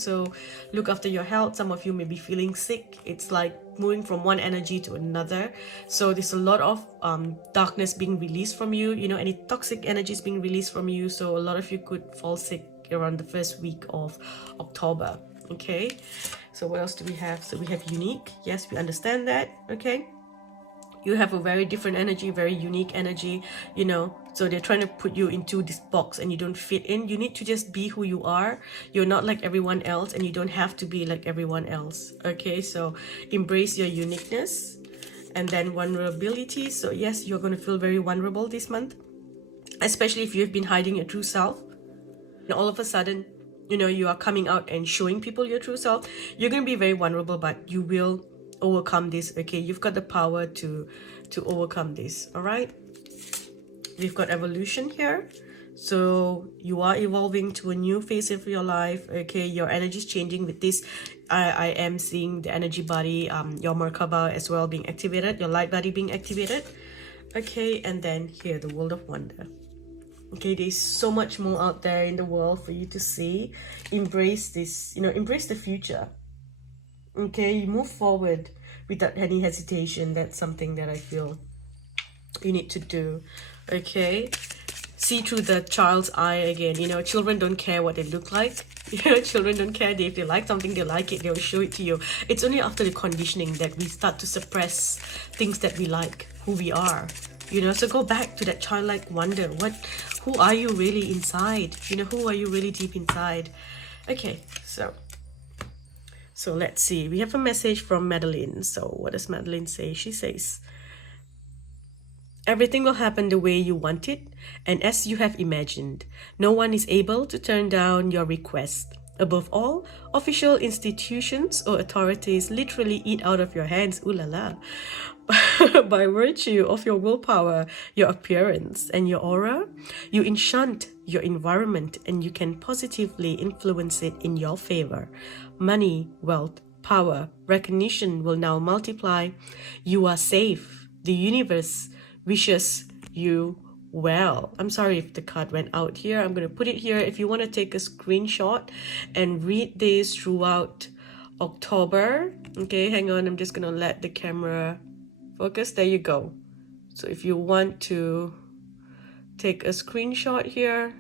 so look after your health. Some of you may be feeling sick. It's like moving from one energy to another, so there's a lot of darkness being released from you, you know, any toxic energies being released from you, so a lot of you could fall sick around the first week of October. Okay, so what else do we have? So we have unique. Yes, we understand that. Okay, you have a very different energy, very unique energy, you know, so they're trying to put you into this box and you don't fit in. You need to just be who you are. You're not like everyone else, and you don't have to be like everyone else. Okay, so embrace your uniqueness And then vulnerability. So yes, you're going to feel very vulnerable this month, especially if you've been hiding your true self. And all of a sudden, you know, you are coming out and showing people your true self. You're going to be very vulnerable, but you will overcome this. Okay, you've got the power to overcome this. All right, we've got evolution here. So you are evolving to a new phase of your life. Okay, your energy is changing with this. I am seeing the energy body, your Merkaba as well being activated, your light body being activated. Okay, and then here, the world of wonder. Okay, there's so much more out there in the world for you to see. Embrace this, you know, embrace the future. Okay, move forward without any hesitation. That's something that I feel you need to do. Okay, see through the child's eye again. You know, children don't care what they look like. You know, children don't care. If they like something, they like it, they'll show it to you. It's only after the conditioning that we start to suppress things that we like, who we are. You know, so go back to that childlike wonder. Who are you really inside? You know, who are you really deep inside? Okay, so let's see. We have a message from Madeline. So what does Madeline say? She says, everything will happen the way you want it and as you have imagined. No one is able to turn down your request. Above all, official institutions or authorities literally eat out of your hands. Ooh la la. By virtue of your willpower, your appearance, and your aura, you enchant your environment and you can positively influence it in your favor. Money, wealth, power, recognition will now multiply. You are safe. The universe wishes you well. I'm sorry if the card went out here. I'm going to put it here. If you want to take a screenshot and read this throughout October. Okay, hang on. I'm just going to let the camera focus. There you go. So if you want to take a screenshot here,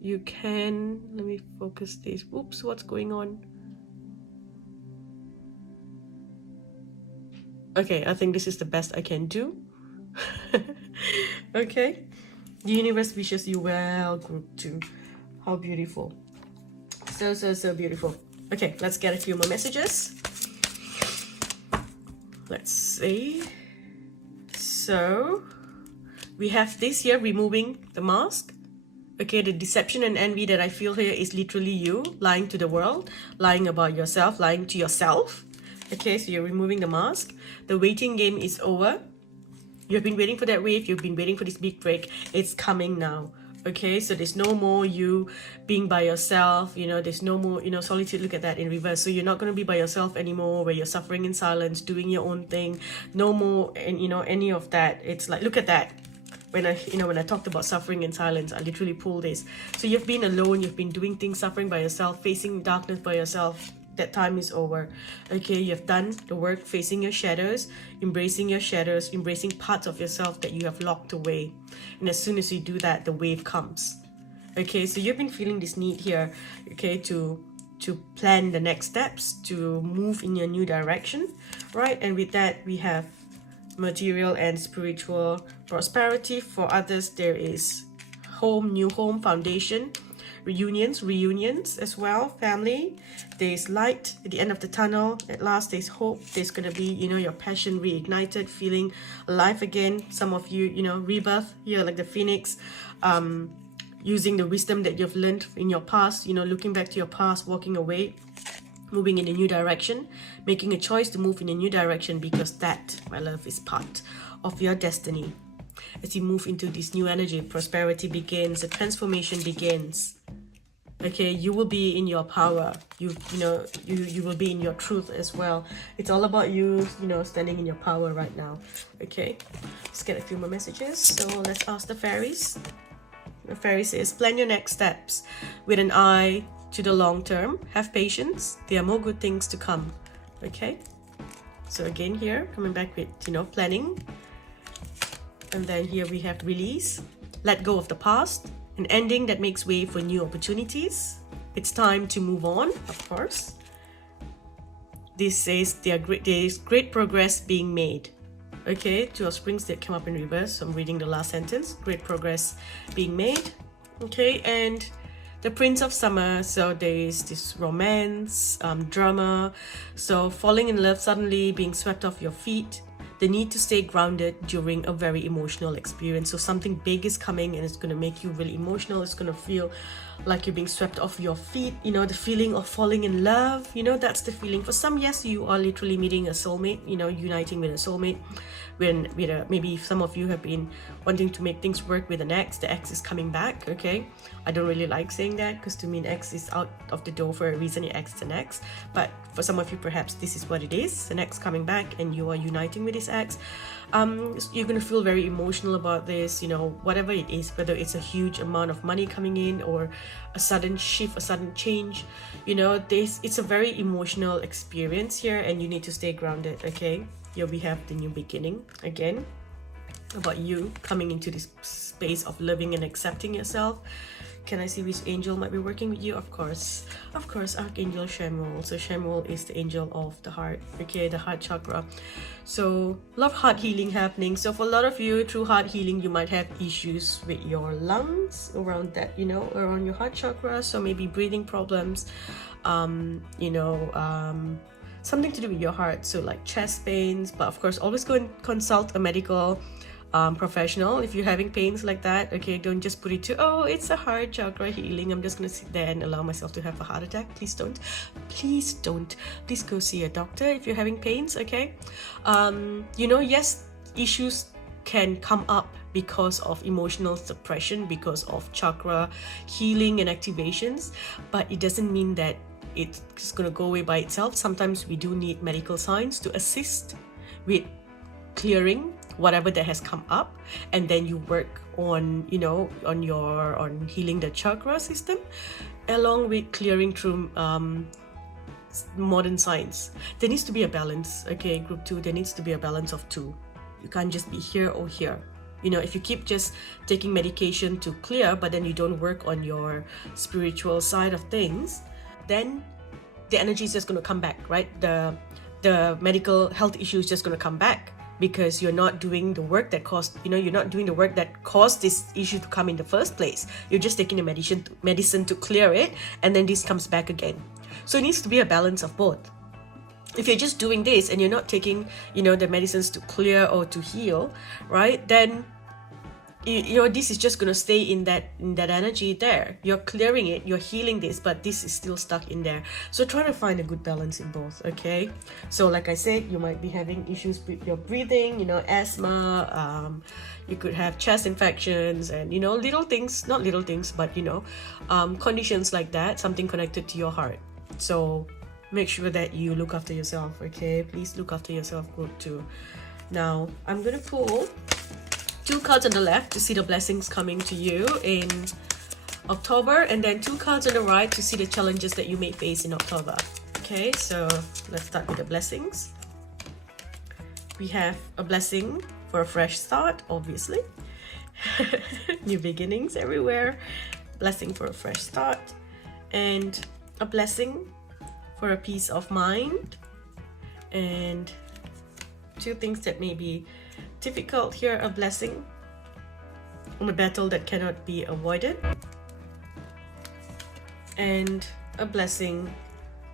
you can. Let me focus this. Oops, what's going on? Okay, I think this is the best I can do. Okay, the universe wishes you well, group 2. How beautiful. So beautiful. Okay, let's get a few more messages. Let's see. So we have this here, removing the mask. Okay, the deception and envy that I feel here is literally you lying to the world, lying about yourself, lying to yourself. Okay, so you're removing the mask. The waiting game is over. You've been waiting for that wave. You've been waiting for this big break. It's coming now. Okay, so there's no more you being by yourself. You know, there's no more, you know, solitude. Look at that in reverse. So you're not going to be by yourself anymore, where you're suffering in silence, doing your own thing. No more, and you know, any of that. It's like, look at that. When I talked about suffering in silence, I literally pulled this. So you've been alone. You've been doing things, suffering by yourself, facing darkness by yourself. That time is over. Okay, you've done the work facing your shadows, embracing parts of yourself that you have locked away. And as soon as you do that, the wave comes. Okay, so you've been feeling this need here, okay, to plan the next steps, to move in a new direction, right? And with that, we have material and spiritual prosperity. For others, there is home, new home, foundation, reunions as well, family. There's light at the end of the tunnel. At last, there's hope. There's going to be, you know, your passion reignited, feeling alive again. Some of you, you know, rebirth here, like the phoenix, using the wisdom that you've learned in your past, you know, looking back to your past, walking away, moving in a new direction, making a choice to move in a new direction, because that, my love, is part of your destiny. As you move into this new energy, prosperity begins, a transformation begins. Okay, you will be in your power. You will be in your truth as well. It's all about you, you know, standing in your power right now. Okay, let's get a few more messages. So let's ask the fairies. The fairy says, plan your next steps with an eye to the long term. Have patience. There are more good things to come. Okay, so again here, coming back with, you know, planning. And then here we have release, let go of the past, an ending that makes way for new opportunities. It's time to move on, of course. This says there is great progress being made. Okay, 2 of Springs that come up in reverse. So I'm reading the last sentence. Great progress being made. Okay, and the Prince of Summer. So there is this romance, drama. So falling in love suddenly, being swept off your feet, the need to stay grounded during a very emotional experience. So something big is coming and it's going to make you really emotional. It's going to feel like you're being swept off your feet, you know, the feeling of falling in love, you know, that's the feeling. For some, yes, you are literally meeting a soulmate, you know, uniting with a soulmate. When maybe some of you have been wanting to make things work with an ex, the ex is coming back. Okay, I don't really like saying that, because to me an ex is out of the door for a reason. Your ex is an ex, but for some of you perhaps this is what it is, an ex coming back and you are uniting with this ex. You're going to feel very emotional about this, you know, whatever it is, whether it's a huge amount of money coming in or a sudden shift, a sudden change, you know, it's a very emotional experience here, and you need to stay grounded. Okay, here we have the new beginning again, about you coming into this space of loving and accepting yourself. Can I see which angel might be working with you? Of course, Archangel Shemuel. So Shemuel is the angel of the heart, okay, the heart chakra. So a lot of heart healing happening. So for a lot of you, through heart healing, you might have issues with your lungs around that, you know, around your heart chakra. So maybe breathing problems, something to do with your heart, so like chest pains. But of course, always go and consult a medical professional if you're having pains like that. Okay, don't just put it to, oh, it's a heart chakra healing, I'm just gonna sit there and allow myself to have a heart attack. Please don't, please go see a doctor if you're having pains. Okay, yes, issues can come up because of emotional suppression, because of chakra healing and activations, but it doesn't mean that it's going to go away by itself. Sometimes we do need medical science to assist with clearing whatever that has come up, and then you work on, on healing the chakra system along with clearing through modern science. There needs to be a balance. Okay, group 2, there needs to be a balance of two. You can't just be here or here. If you keep just taking medication to clear, but then you don't work on your spiritual side of things, then the energy is just going to come back, right? The medical health issue is just going to come back, because you're not doing the work that caused, you're not doing the work that caused this issue to come in the first place. You're just taking the medicine to clear it, and then this comes back again. So it needs to be a balance of both. If you're just doing this and you're not taking, the medicines to clear or to heal, right, then this is just going to stay in that energy there. You're clearing it, you're healing this, but this is still stuck in there. So try to find a good balance in both. Okay, so like I said, you might be having issues with your breathing, asthma, you could have chest infections, and little things, not little things, but conditions like that, something connected to your heart. So make sure that you look after yourself. Okay, please look after yourself, group 2. Now I'm gonna pull 2 cards on the left to see the blessings coming to you in October, and then 2 cards on the right to see the challenges that you may face in October. Okay, so let's start with the blessings. We have a blessing for a fresh start, obviously. New beginnings everywhere. Blessing for a fresh start, and a blessing for a peace of mind, and 2 things that may be difficult here. A blessing on a battle that cannot be avoided, and a blessing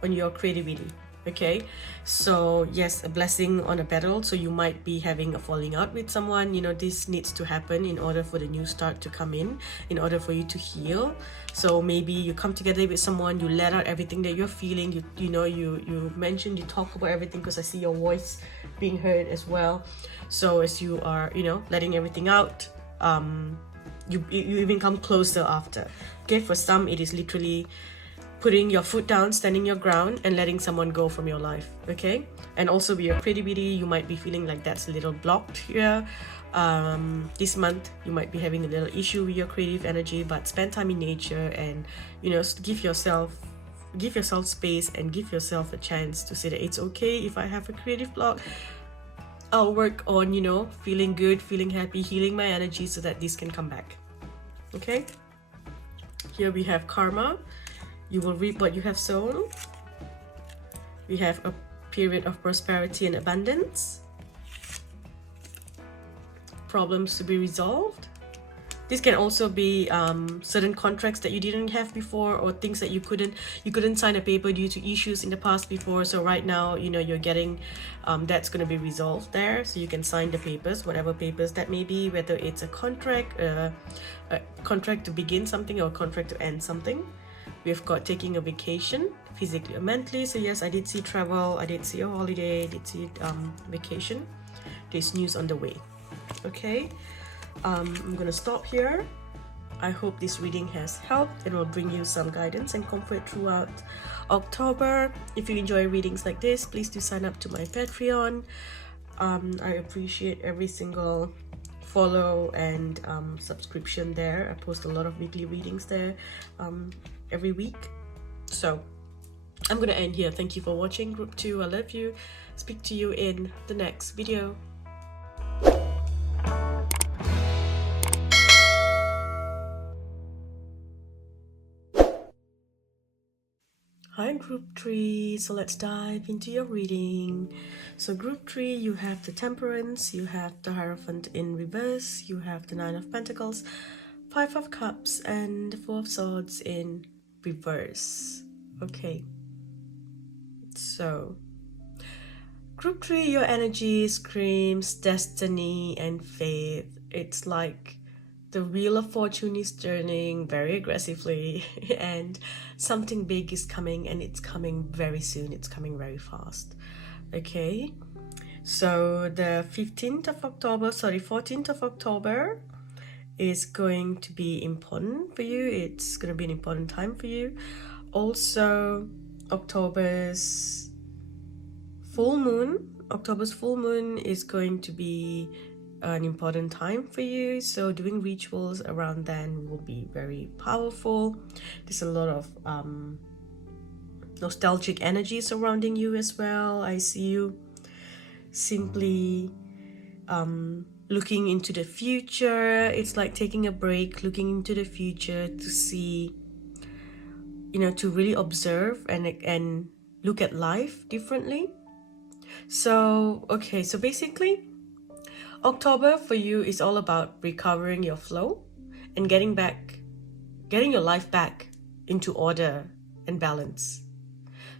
on your creativity. Okay, so yes, a blessing on a battle. So you might be having a falling out with someone. This needs to happen in order for the new start to come in order for you to heal. So maybe you come together with someone, you let out everything that you're feeling. You mentioned, you talk about everything, because I see your voice being heard as well. So as you are, letting everything out, you even come closer after. Okay, for some it is literally putting your foot down, standing your ground, and letting someone go from your life. Okay, and also with your creativity, you might be feeling like that's a little blocked here. This month you might be having a little issue with your creative energy, but spend time in nature and give yourself space and give yourself a chance to say that it's okay if I have a creative block. I'll work on feeling good, feeling happy, healing my energy so that this can come back. Okay, here we have karma. You will reap what you have sown. We have a period of prosperity and abundance. Problems to be resolved. This can also be certain contracts that you didn't have before, or things that you couldn't sign a paper due to issues in the past before. So right now, you know, you're getting that's going to be resolved there, so you can sign the papers, whatever papers that may be, whether it's a contract to begin something or a contract to end something. We've got taking a vacation, physically or mentally. So yes, I did see travel, I did see a holiday, I did see vacation. There's news on the way. Okay, I'm gonna stop here. I hope this reading has helped and will bring you some guidance and comfort throughout October. If you enjoy readings like this, please do sign up to my Patreon. I appreciate every single follow and subscription there. I post a lot of weekly readings there every week. So I'm gonna end here. Thank you for watching Group 2. I love you. Speak to you in the next video. Hi Group 3, so let's dive into your reading. So Group 3, you have the Temperance, you have the Hierophant in reverse, you have the Nine of Pentacles, Five of Cups, and the Four of Swords in reverse. Okay, so Group 3, your energy screams destiny and faith. It's like the Wheel of Fortune is turning very aggressively and something big is coming, and it's coming very soon. It's coming very fast. Okay, so the 14th of October is going to be important for you. It's going to be an important time for you. Also, October's full moon is going to be an important time for you, so doing rituals around then will be very powerful. There's a lot of nostalgic energy surrounding you as well. I see you simply looking into the future. It's like taking a break, looking into the future to see, you know, to really observe and look at life differently. So okay, so basically October for you is all about recovering your flow and getting your life back into order and balance.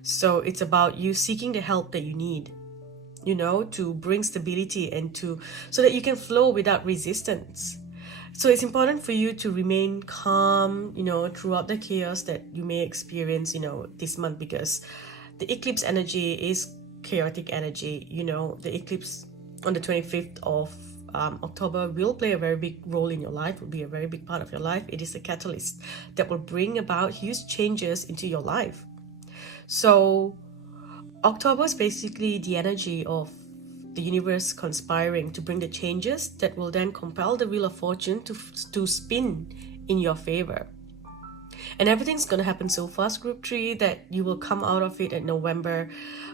So it's about you seeking the help that you need, you know, to bring stability and so that you can flow without resistance. So it's important for you to remain calm, you know, throughout the chaos that you may experience, you know, this month, because the eclipse energy is chaotic energy. You know, the eclipse on the 25th of October will play a very big role in your life, will be a very big part of your life. It is a catalyst that will bring about huge changes into your life. So October is basically the energy of the universe conspiring to bring the changes that will then compel the Wheel of Fortune to spin in your favor. And everything's going to happen so fast, Group 3, that you will come out of it in November,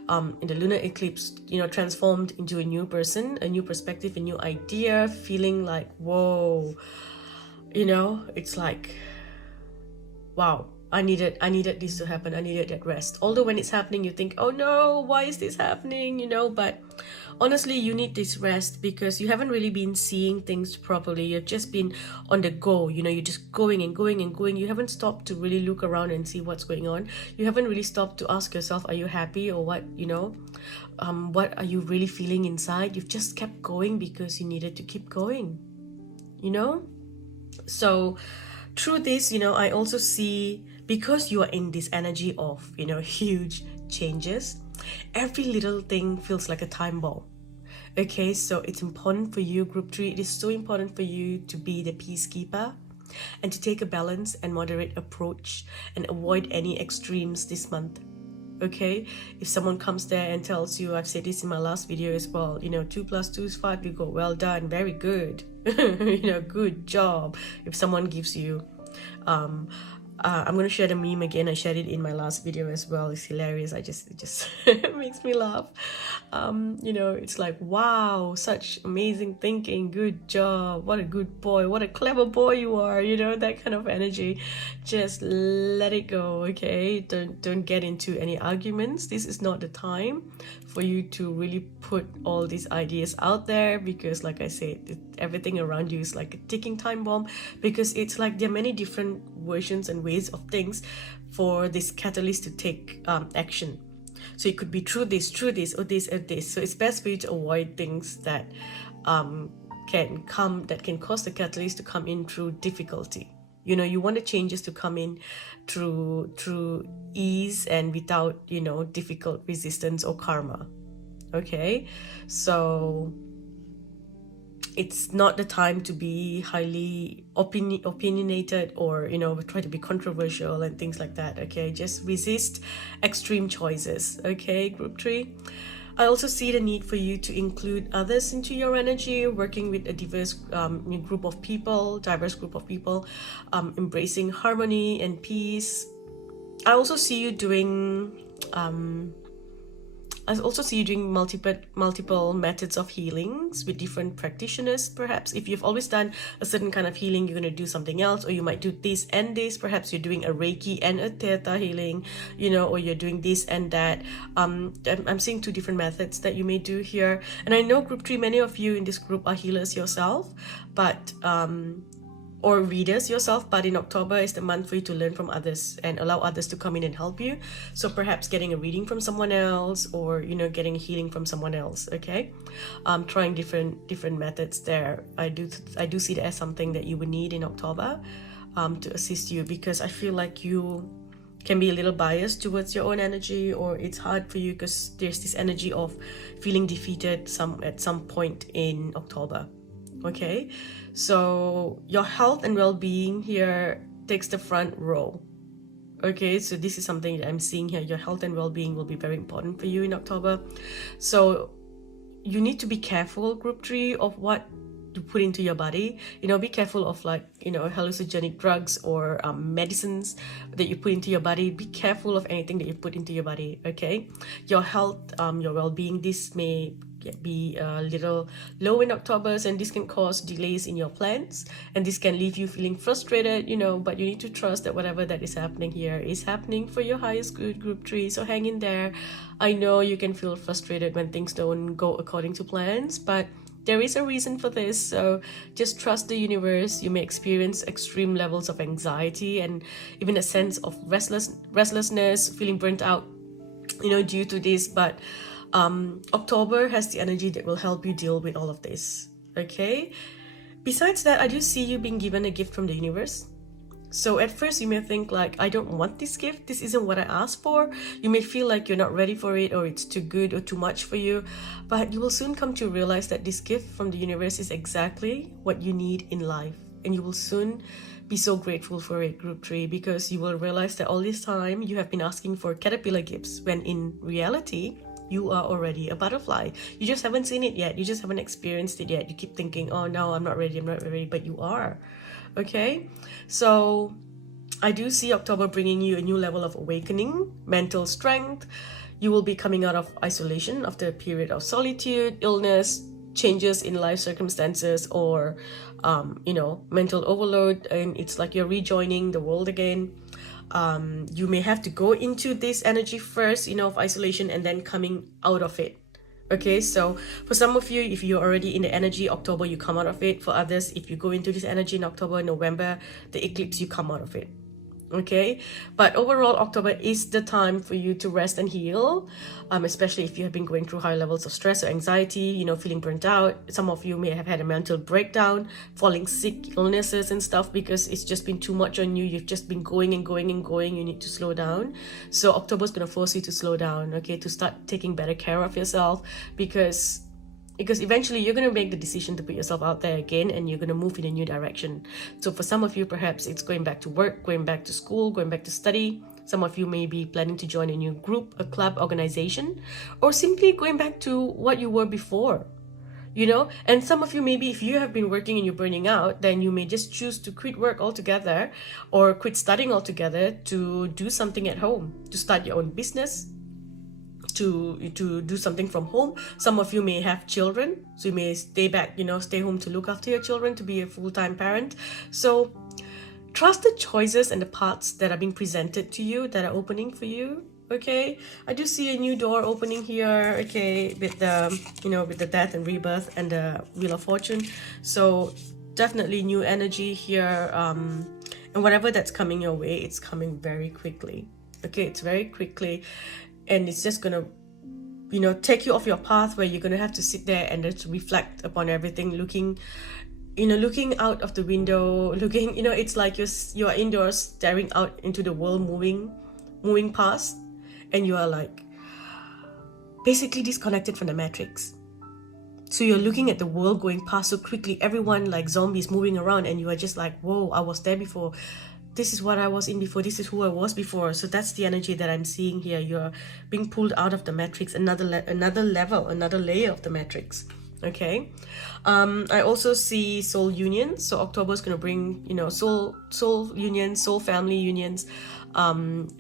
in the lunar eclipse, you know, transformed into a new person, a new perspective, a new idea, feeling like, whoa, you know, it's like, wow, I needed this to happen. I needed that rest. Although when it's happening, you think, oh no, why is this happening? You know, but honestly, you need this rest because you haven't really been seeing things properly. You've just been on the go. You know, you're just going and going and going. You haven't stopped to really look around and see what's going on. You haven't really stopped to ask yourself, are you happy, or what, you know, what are you really feeling inside? You've just kept going because you needed to keep going, you know? So through this, you know, I also see, because you are in this energy of, you know, huge changes, every little thing feels like a time bomb. Okay, so it's important for you, Group 3, it is so important for you to be the peacekeeper and to take a balanced and moderate approach and avoid any extremes this month. Okay, if someone comes there and tells you, I've said this in my last video as well, you know, 2 + 2 is 5, you go, well done, very good. You know, good job. If someone gives you I'm gonna share the meme again. I shared it in my last video as well. It's hilarious. It just it makes me laugh. You know, it's like, wow, such amazing thinking. Good job. What a good boy. What a clever boy you are. You know, that kind of energy. Just let it go, okay? Don't get into any arguments. This is not the time for you to really put all these ideas out there, because like I said, everything around you is like a ticking time bomb, because it's like there are many different versions and ways of things for this catalyst to take action. So it could be through this, or this, or this. So it's best for you to avoid things that can cause the catalyst to come in through difficulty. You know, you want the changes to come in through ease and without, you know, difficult resistance or karma. Okay, so it's not the time to be highly opinionated or, you know, try to be controversial and things like that. Okay, just resist extreme choices. Okay, group 3. I also see the need for you to include others into your energy, working with a diverse group of people, embracing harmony and peace. I also see you doing multiple methods of healings with different practitioners. Perhaps if you've always done a certain kind of healing, you're going to do something else, or you might do this and this. Perhaps you're doing a Reiki and a Theta healing, you know, or you're doing this and that. I'm seeing 2 different methods that you may do here. And I know group 3, many of you in this group are healers yourself, but or readers yourself, but in October is the month for you to learn from others and allow others to come in and help you. So perhaps getting a reading from someone else, or, you know, getting a healing from someone else. Okay, trying different methods there. I do see that as something that you would need in October to assist you, because I feel like you can be a little biased towards your own energy, or it's hard for you because there's this energy of feeling defeated at some point in October. Okay, so your health and well-being here takes the front row. Okay, so this is something that I'm seeing here. Your health and well-being will be very important for you in October. So you need to be careful, group 3, of what you put into your body. You know, be careful of, like, you know, hallucinogenic drugs or medicines that you put into your body. Be careful of anything that you put into your body. Okay, your health, your well-being, this may be a little low in October, and this can cause delays in your plans, and this can leave you feeling frustrated, you know, but you need to trust that whatever that is happening here is happening for your highest good, group 3. So hang in there. I know you can feel frustrated when things don't go according to plans, but there is a reason for this. So just trust the universe. You may experience extreme levels of anxiety and even a sense of restlessness, feeling burnt out, you know, due to this, but October has the energy that will help you deal with all of this. Okay, besides that, I do see you being given a gift from the universe. So at first you may think like, I don't want this gift, this isn't what I asked for. You may feel like you're not ready for it, or it's too good or too much for you, but you will soon come to realize that this gift from the universe is exactly what you need in life, and you will soon be so grateful for it, group 3, because you will realize that all this time you have been asking for caterpillar gifts, when in reality you are already a butterfly. You just haven't seen it yet. You just haven't experienced it yet. You keep thinking, oh no, I'm not ready, but you are. Okay, so I do see October bringing you a new level of awakening, mental strength. You will be coming out of isolation after a period of solitude, illness, changes in life circumstances, or you know, mental overload, and it's like you're rejoining the world again. You may have to go into this energy first, you know, of isolation, and then coming out of it. Okay, so for some of you, if you're already in the energy, October, you come out of it. For others, if you go into this energy in October, November, the eclipse, you come out of it. Okay, but overall, October is the time for you to rest and heal, especially if you have been going through high levels of stress or anxiety, you know, feeling burnt out. Some of you may have had a mental breakdown, falling sick, illnesses and stuff, because it's just been too much on you. You've just been going and going and going. You need to slow down. So October is going to force you to slow down, okay, to start taking better care of yourself, because eventually you're going to make the decision to put yourself out there again, and you're going to move in a new direction. So for some of you, perhaps it's going back to work, going back to school, going back to study. Some of you may be planning to join a new group, a club, organization, or simply going back to what you were before. you know. And some of you, maybe if you have been working and you're burning out, then you may just choose to quit work altogether or quit studying altogether to do something at home, to start your own business, to do something from home. Some of you may have children, so you may stay back, you know, stay home to look after your children, to be a full-time parent. So trust the choices and the paths that are being presented to you, that are opening for you. Okay, I do see a new door opening here. Okay, with the, you know, with the death and rebirth and the Wheel of Fortune. So definitely new energy here. And whatever that's coming your way, it's coming very quickly. Okay, it's very quickly, and it's just gonna, you know, take you off your path where you're gonna have to sit there and just reflect upon everything, looking, you know, looking out of the window, looking, you know, it's like you're indoors staring out into the world, moving past, and you are like basically disconnected from the matrix. So you're looking at the world going past so quickly, everyone like zombies moving around, and you are just like, whoa, I was there before. This is what I was in before. This is who I was before. So that's the energy that I'm seeing here. You're being pulled out of the matrix, another level, another layer of the matrix. Okay. I also see soul unions. So October is going to bring, you know, soul unions, soul family unions,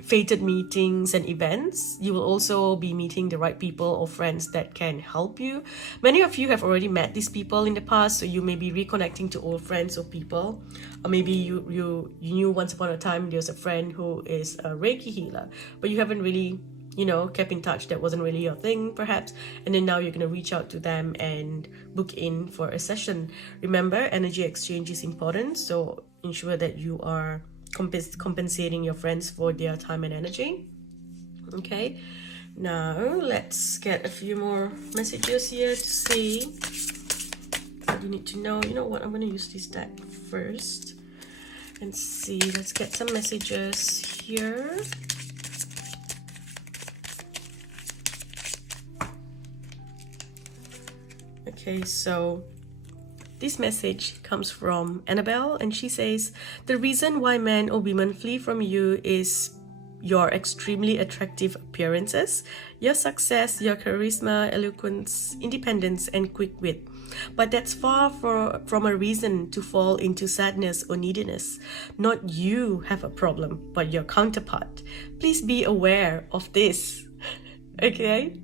fated meetings and events. You will also be meeting the right people or friends that can help you. Many of you have already met these people in the past, so you may be reconnecting to old friends or people. Or maybe you knew once upon a time there was a friend who is a Reiki healer, but you haven't really, you know, kept in touch. That wasn't really your thing, perhaps. And then now you're going to reach out to them and book in for a session. Remember, energy exchange is important, so ensure that you are compensating your friends for their time and energy. Okay, now let's get a few more messages here to see what you need to know. You know what, I'm going to use this deck first and see. Let's get some messages here. Okay, so this message comes from Annabelle, and she says, the reason why men or women flee from you is your extremely attractive appearances, your success, your charisma, eloquence, independence, and quick wit. But that's far from a reason to fall into sadness or neediness. Not you have a problem, but your counterpart. Please be aware of this. Okay?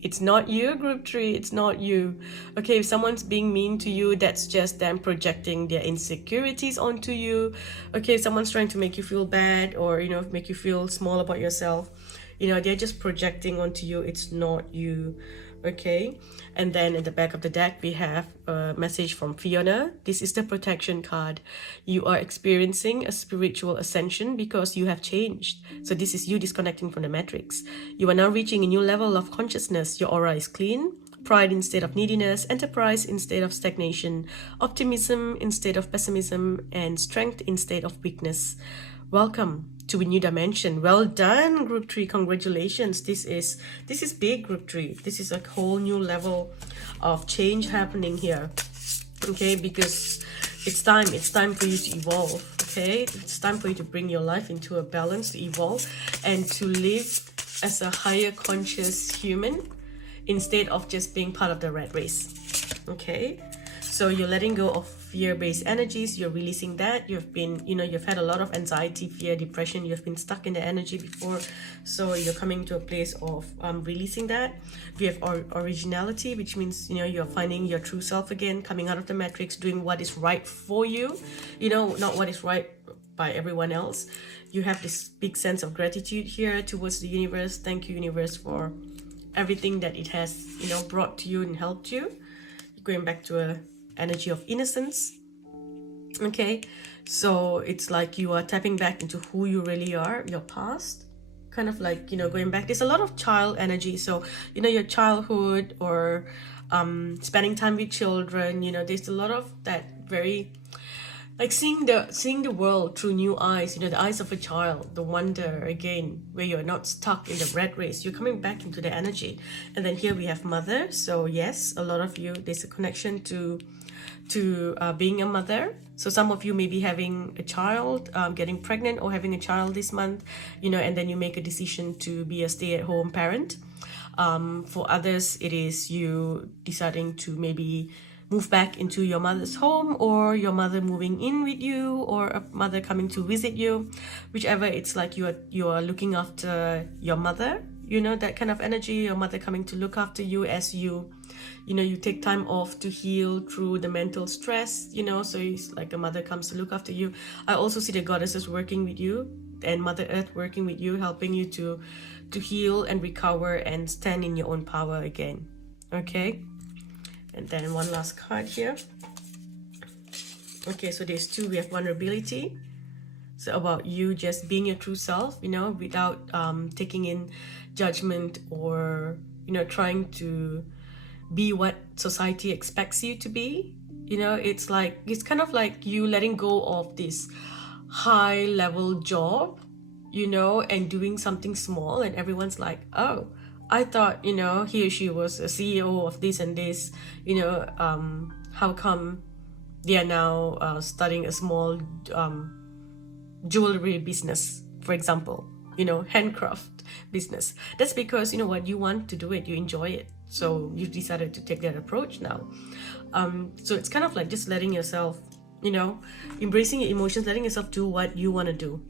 It's not you, group 3. It's not you. Okay, if someone's being mean to you, that's just them projecting their insecurities onto you. Okay, if someone's trying to make you feel bad or, you know, make you feel small about yourself, you know, they're just projecting onto you. It's not you. Okay, and then in the back of the deck we have a message from Fiona. This is the protection card. You are experiencing a spiritual ascension because you have changed. So this is you disconnecting from the matrix. You are now reaching a new level of consciousness. Your aura is clean. Pride instead of neediness, enterprise instead of stagnation, optimism instead of pessimism, and strength instead of weakness. Welcome to a new dimension. Well done, group 3. Congratulations. This is big, group 3. This is a whole new level of change happening here. Okay, because it's time for you to evolve. Okay, it's time for you to bring your life into a balance, to evolve and to live as a higher conscious human instead of just being part of the rat race. Okay, so you're letting go of fear-based energies. You're releasing that. You've been, you know, you've had a lot of anxiety, fear, depression. You've been stuck in the energy before, so you're coming to a place of releasing that. We have originality, which means, you know, you're finding your true self again, coming out of the matrix, doing what is right for you, you know, not what is right by everyone else. You have this big sense of gratitude here towards the universe. Thank you, universe, for everything that it has, you know, brought to you and helped you. Going back to a energy of innocence. Okay, so it's like you are tapping back into who you really are, your past, kind of like, you know, going back. There's a lot of child energy, so, you know, your childhood or spending time with children, you know, there's a lot of that, very like seeing the world through new eyes, you know, the eyes of a child, the wonder again, where you're not stuck in the rat race. You're coming back into the energy. And then here we have mother. So yes, a lot of you, there's a connection to being a mother. So some of you may be having a child, getting pregnant or having a child this month, you know, and then you make a decision to be a stay-at-home parent. For others, it is you deciding to maybe move back into your mother's home, or your mother moving in with you, or a mother coming to visit you. Whichever, it's like you are looking after your mother, you know, that kind of energy. Your mother coming to look after you as you know, you take time off to heal through the mental stress, you know. So it's like a mother comes to look after you. I also see the goddesses working with you, and Mother Earth working with you, helping you to heal and recover and stand in your own power again. Okay, and then one last card here. Okay, so there's two. We have vulnerability. So about you just being your true self, you know, without taking in judgment, or, you know, trying to be what society expects you to be. You know, it's like, it's kind of like you letting go of this high level job, you know, and doing something small, and everyone's like, oh, I thought, you know, he or she was a CEO of this and this, you know, how come they are now starting a small jewelry business, for example, you know, handcraft business. That's because, you know what, you want to do it, you enjoy it, so you've decided to take that approach now. So it's kind of like just letting yourself, you know, embracing your emotions, letting yourself do what you want to do.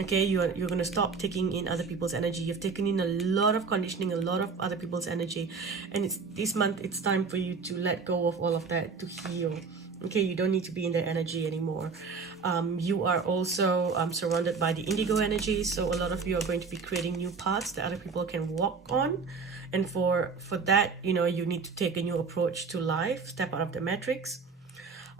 Okay, you're going to stop taking in other people's energy. You've taken in a lot of conditioning, a lot of other people's energy, and it's this month, it's time for you to let go of all of that, to heal. Okay, you don't need to be in their energy anymore. You are also surrounded by the indigo energy, so a lot of you are going to be creating new paths that other people can walk on. And for that, you know, you need to take a new approach to life, step out of the matrix,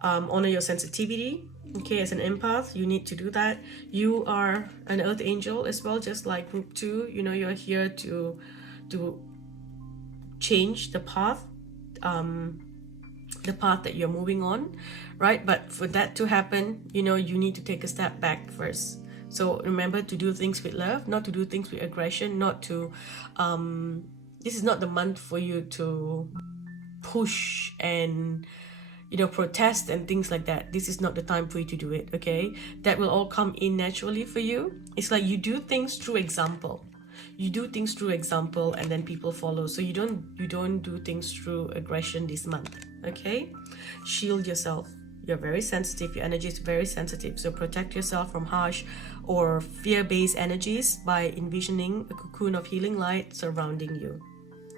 honor your sensitivity. Okay, as an empath, you need to do that. You are an earth angel as well, just like group 2. You know, you're here to change the path, that you're moving on, right? But for that to happen, you know, you need to take a step back first. So remember to do things with love, not to do things with aggression, not to this is not the month for you to push and, you know, protest and things like that. This is not the time for you to do it. Okay, that will all come in naturally for you. It's like you do things through example. You do things through example, and then people follow. So you don't do things through aggression this month. Okay, shield yourself. You're very sensitive. Your energy is very sensitive. So protect yourself from harsh or fear-based energies by envisioning a cocoon of healing light surrounding you.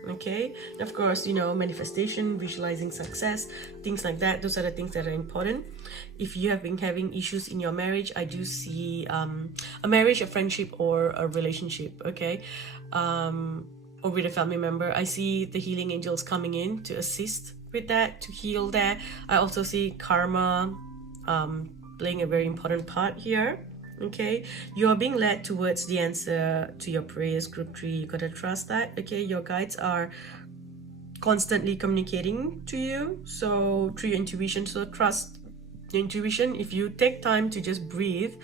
Okay, and of course, you know, manifestation, visualizing success, things like that, those are the things that are important. If you have been having issues in your marriage, I do see a marriage, a friendship, or a relationship, okay, or with a family member. I see the healing angels coming in to assist with that, to heal that. I also see karma playing a very important part here. Okay, you are being led towards the answer to your prayers, group 3. You gotta trust that. Okay, your guides are constantly communicating to you, so through your intuition. So trust your intuition. If you take time to just breathe,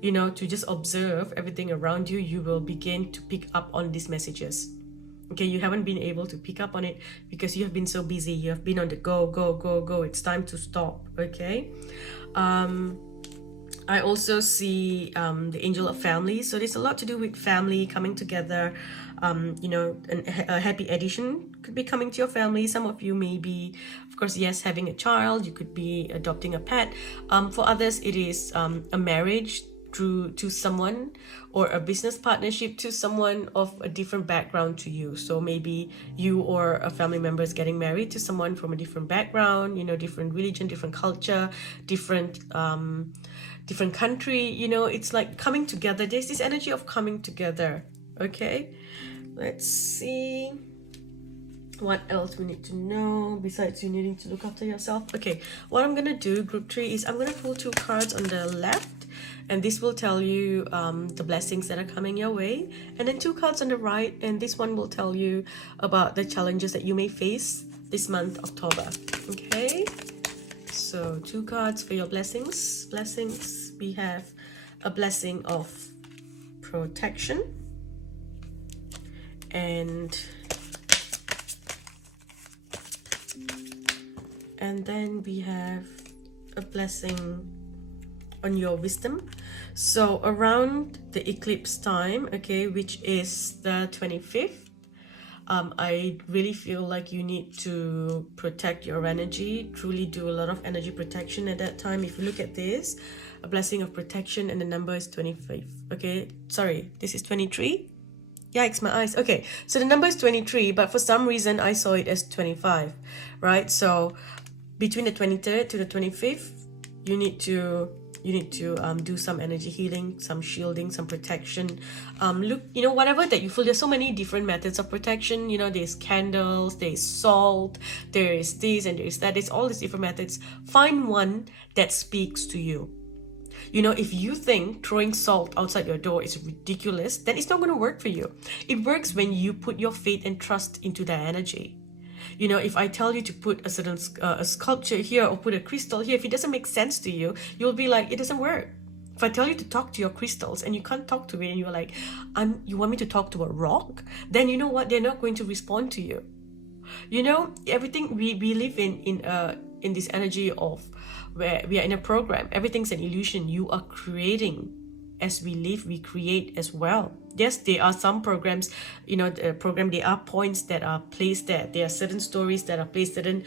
you know, to just observe everything around you, you will begin to pick up on these messages. Okay, you haven't been able to pick up on it because you have been so busy. You have been on the go. It's time to stop. Okay, I also see the angel of family. So there's a lot to do with family coming together. You know, a happy addition could be coming to your family. Some of you may be, of course, yes, having a child. You could be adopting a pet. For others, it is a marriage to someone, or a business partnership to someone of a different background to you. So maybe you or a family member is getting married to someone from a different background, you know, different religion, different culture, different country. You know, it's like coming together. There's this energy of coming together. Okay, let's see what else we need to know besides you needing to look after yourself. Okay, what I'm gonna do, group 3, is I'm gonna pull 2 cards on the left, and this will tell you the blessings that are coming your way, and then 2 cards on the right, and this one will tell you about the challenges that you may face this month, October. Okay, so 2 cards for your blessings. We have a blessing of protection, and then we have a blessing on your wisdom. So around the eclipse time, okay, which is the 25th, I really feel like you need to protect your energy, truly do a lot of energy protection at that time. If you look at this, a blessing of protection, and the number is 25. Okay, sorry, this is 23. Yikes, my eyes. Okay, so the number is 23, but for some reason I saw it as 25, right? So between the 23rd to the 25th, you need to do some energy healing, some shielding, some protection. Look, whatever that you feel. There's so many different methods of protection. There's candles, there's salt, there is this and there is that. There's all these different methods. Find one that speaks to you. If you think throwing salt outside your door is ridiculous, then it's not going to work for you. It works when you put your faith and trust into that energy. If I tell you to put a certain a sculpture here or put a crystal here, if it doesn't make sense to you, you'll be like, it doesn't work. If I tell you to talk to your crystals and you can't talk to it and you're like, you want me to talk to a rock? Then you know what? They're not going to respond to you. Everything we live in this energy of where we are in a program. Everything's an illusion. You are creating. As we live, we create as well. Yes, there are some programs, there are points that are placed there. There are certain stories that are placed, certain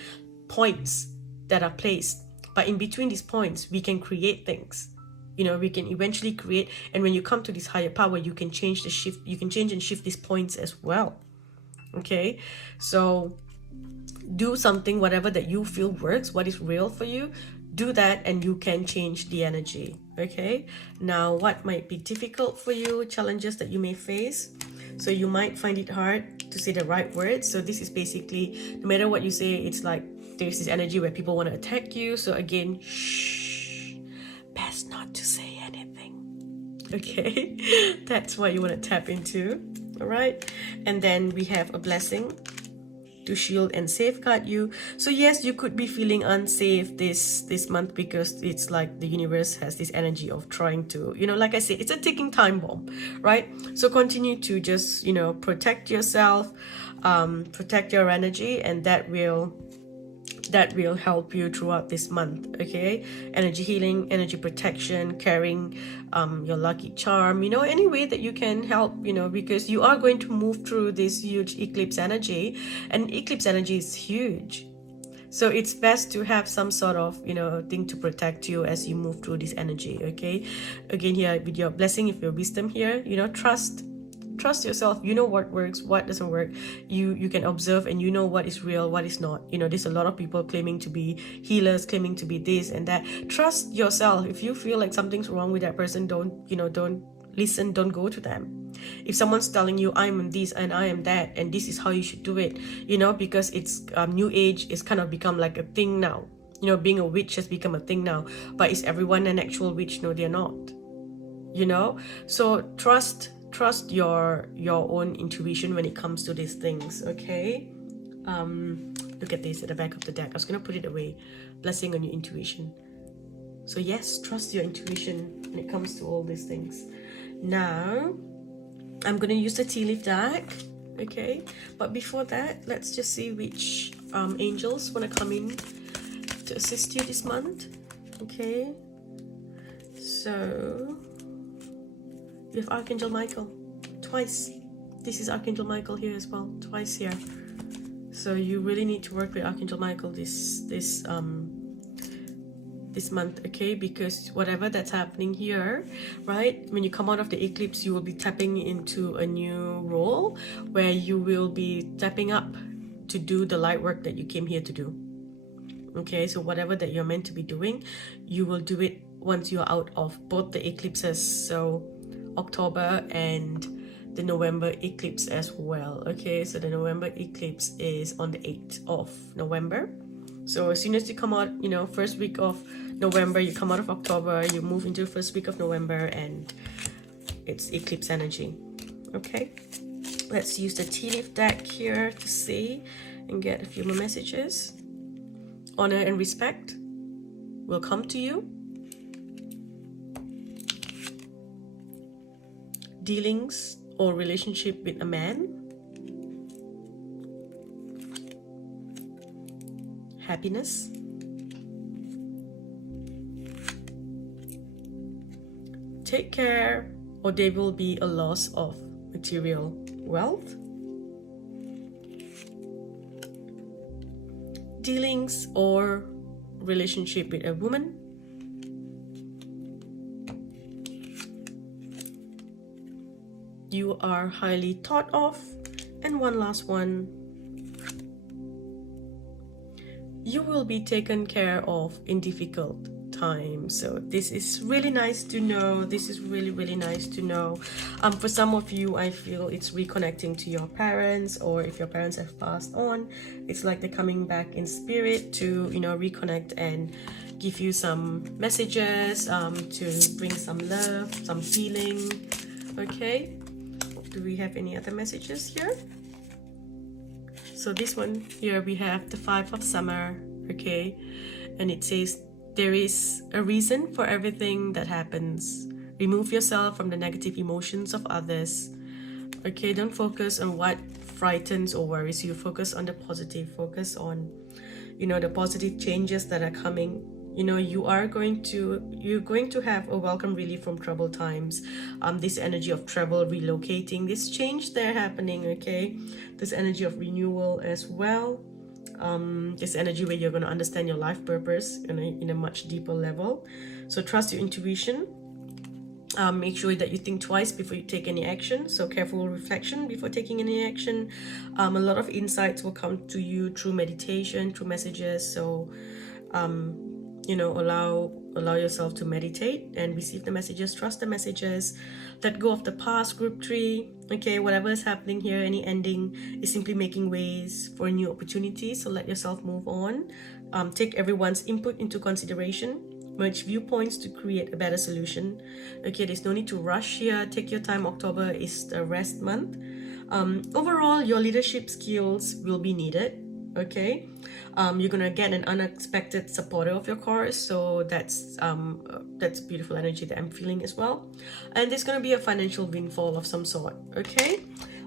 points that are placed. But in between these points, we can create things. We can eventually create. And when you come to this higher power, you can change and shift these points as well. Okay, so do something, whatever that you feel works, what is real for you, do that, and you can change the energy. Okay, now what might be difficult for you, challenges that you may face. So you might find it hard to say the right words. So this is basically, no matter what you say, it's like there's this energy where people want to attack you. So again, shh, best not to say anything. Okay, that's what you want to tap into. All right, and then we have a blessing to shield and safeguard you. So yes, you could be feeling unsafe this month, because it's like the universe has this energy of trying to, like I said, it's a ticking time bomb, right? So continue to just, protect yourself, protect your energy, and that will help you throughout this month. Okay, energy healing, energy protection, carrying your lucky charm, any way that you can help, because you are going to move through this huge eclipse energy, and eclipse energy is huge. So it's best to have some sort of, thing to protect you as you move through this energy. Okay, again, here with your blessing, if your wisdom here, trust yourself. You know what works, what doesn't work. You can observe, and you know what is real, what is not. There's a lot of people claiming to be healers, claiming to be this and that. Trust yourself. If you feel like something's wrong with that person, don't listen, don't go to them. If someone's telling you, I am this and I am that and this is how you should do it, because it's new age, it's kind of become like a thing now. Being a witch has become a thing now. But is everyone an actual witch? No, they're not. So trust your own intuition when it comes to these things. Okay, look at this at the back of the deck. I was gonna put it away. Blessing on your intuition. So yes, trust your intuition when it comes to all these things. Now I'm gonna use the tea leaf deck. Okay, but before that, let's just see which angels want to come in to assist you this month. Okay, so we have Archangel Michael twice. This is Archangel Michael here as well, twice here. So you really need to work with Archangel Michael this month, okay? Because whatever that's happening here, right? When you come out of the eclipse, you will be tapping into a new role where you will be tapping up to do the light work that you came here to do. Okay, so whatever that you're meant to be doing, you will do it once you're out of both the eclipses. So October and the November eclipse as well. Okay, so the November eclipse is on the 8th of November. So as soon as you come out, first week of November, you come out of October, you move into the first week of November, and it's eclipse energy. Okay, let's use the tea leaf deck here to see and get a few more messages. Honor and respect will come to you. Dealings or relationship with a man. Happiness. Take care, or there will be a loss of material wealth. dealings or relationship with a woman. You are highly thought of. And one last one. You will be taken care of in difficult times. So this is really nice to know. This is really nice to know. For some of you, I feel it's reconnecting to your parents, or if your parents have passed on, it's like they're coming back in spirit to, you know, reconnect and give you some messages, to bring some love, some healing. Okay, do we have any other messages here? So this one here, we have the 5 of Summer, okay? And it says, there is a reason for everything that happens. Remove yourself from the negative emotions of others. Okay, don't focus on what frightens or worries you. Focus on the positive. Focus on, you know, the positive changes that are coming. You know, you're going to have a welcome relief from troubled times. This energy of travel, relocating, this change there happening, okay? This energy of renewal as well. This energy where you're going to understand your life purpose in a much deeper level. So trust your intuition. Make sure that you think twice before you take any action. So careful reflection before taking any action. A lot of insights will come to you through meditation, through messages. So you know, allow yourself to meditate and receive the messages. Trust the messages. Let go of the past. Group 3, okay, whatever is happening here, any ending is simply making ways for a new opportunity. So let yourself move on. Take everyone's input into consideration. Merge viewpoints to create a better solution. Okay, there's no need to rush here. Take your time. October is the rest month. Overall, your leadership skills will be needed. Okay, you're gonna get an unexpected supporter of your course, so that's beautiful energy that I'm feeling as well. And there's gonna be a financial windfall of some sort. Okay,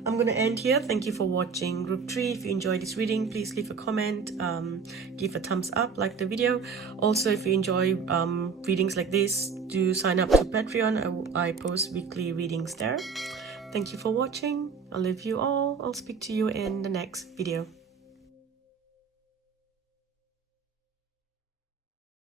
I'm gonna end here. Thank you for watching Group 3. If you enjoyed this reading, please leave a comment, give a thumbs up, like the video. Also, if you enjoy readings like this, do sign up to Patreon. I post weekly readings there. Thank you for watching. I love you all. I'll speak to you in the next video.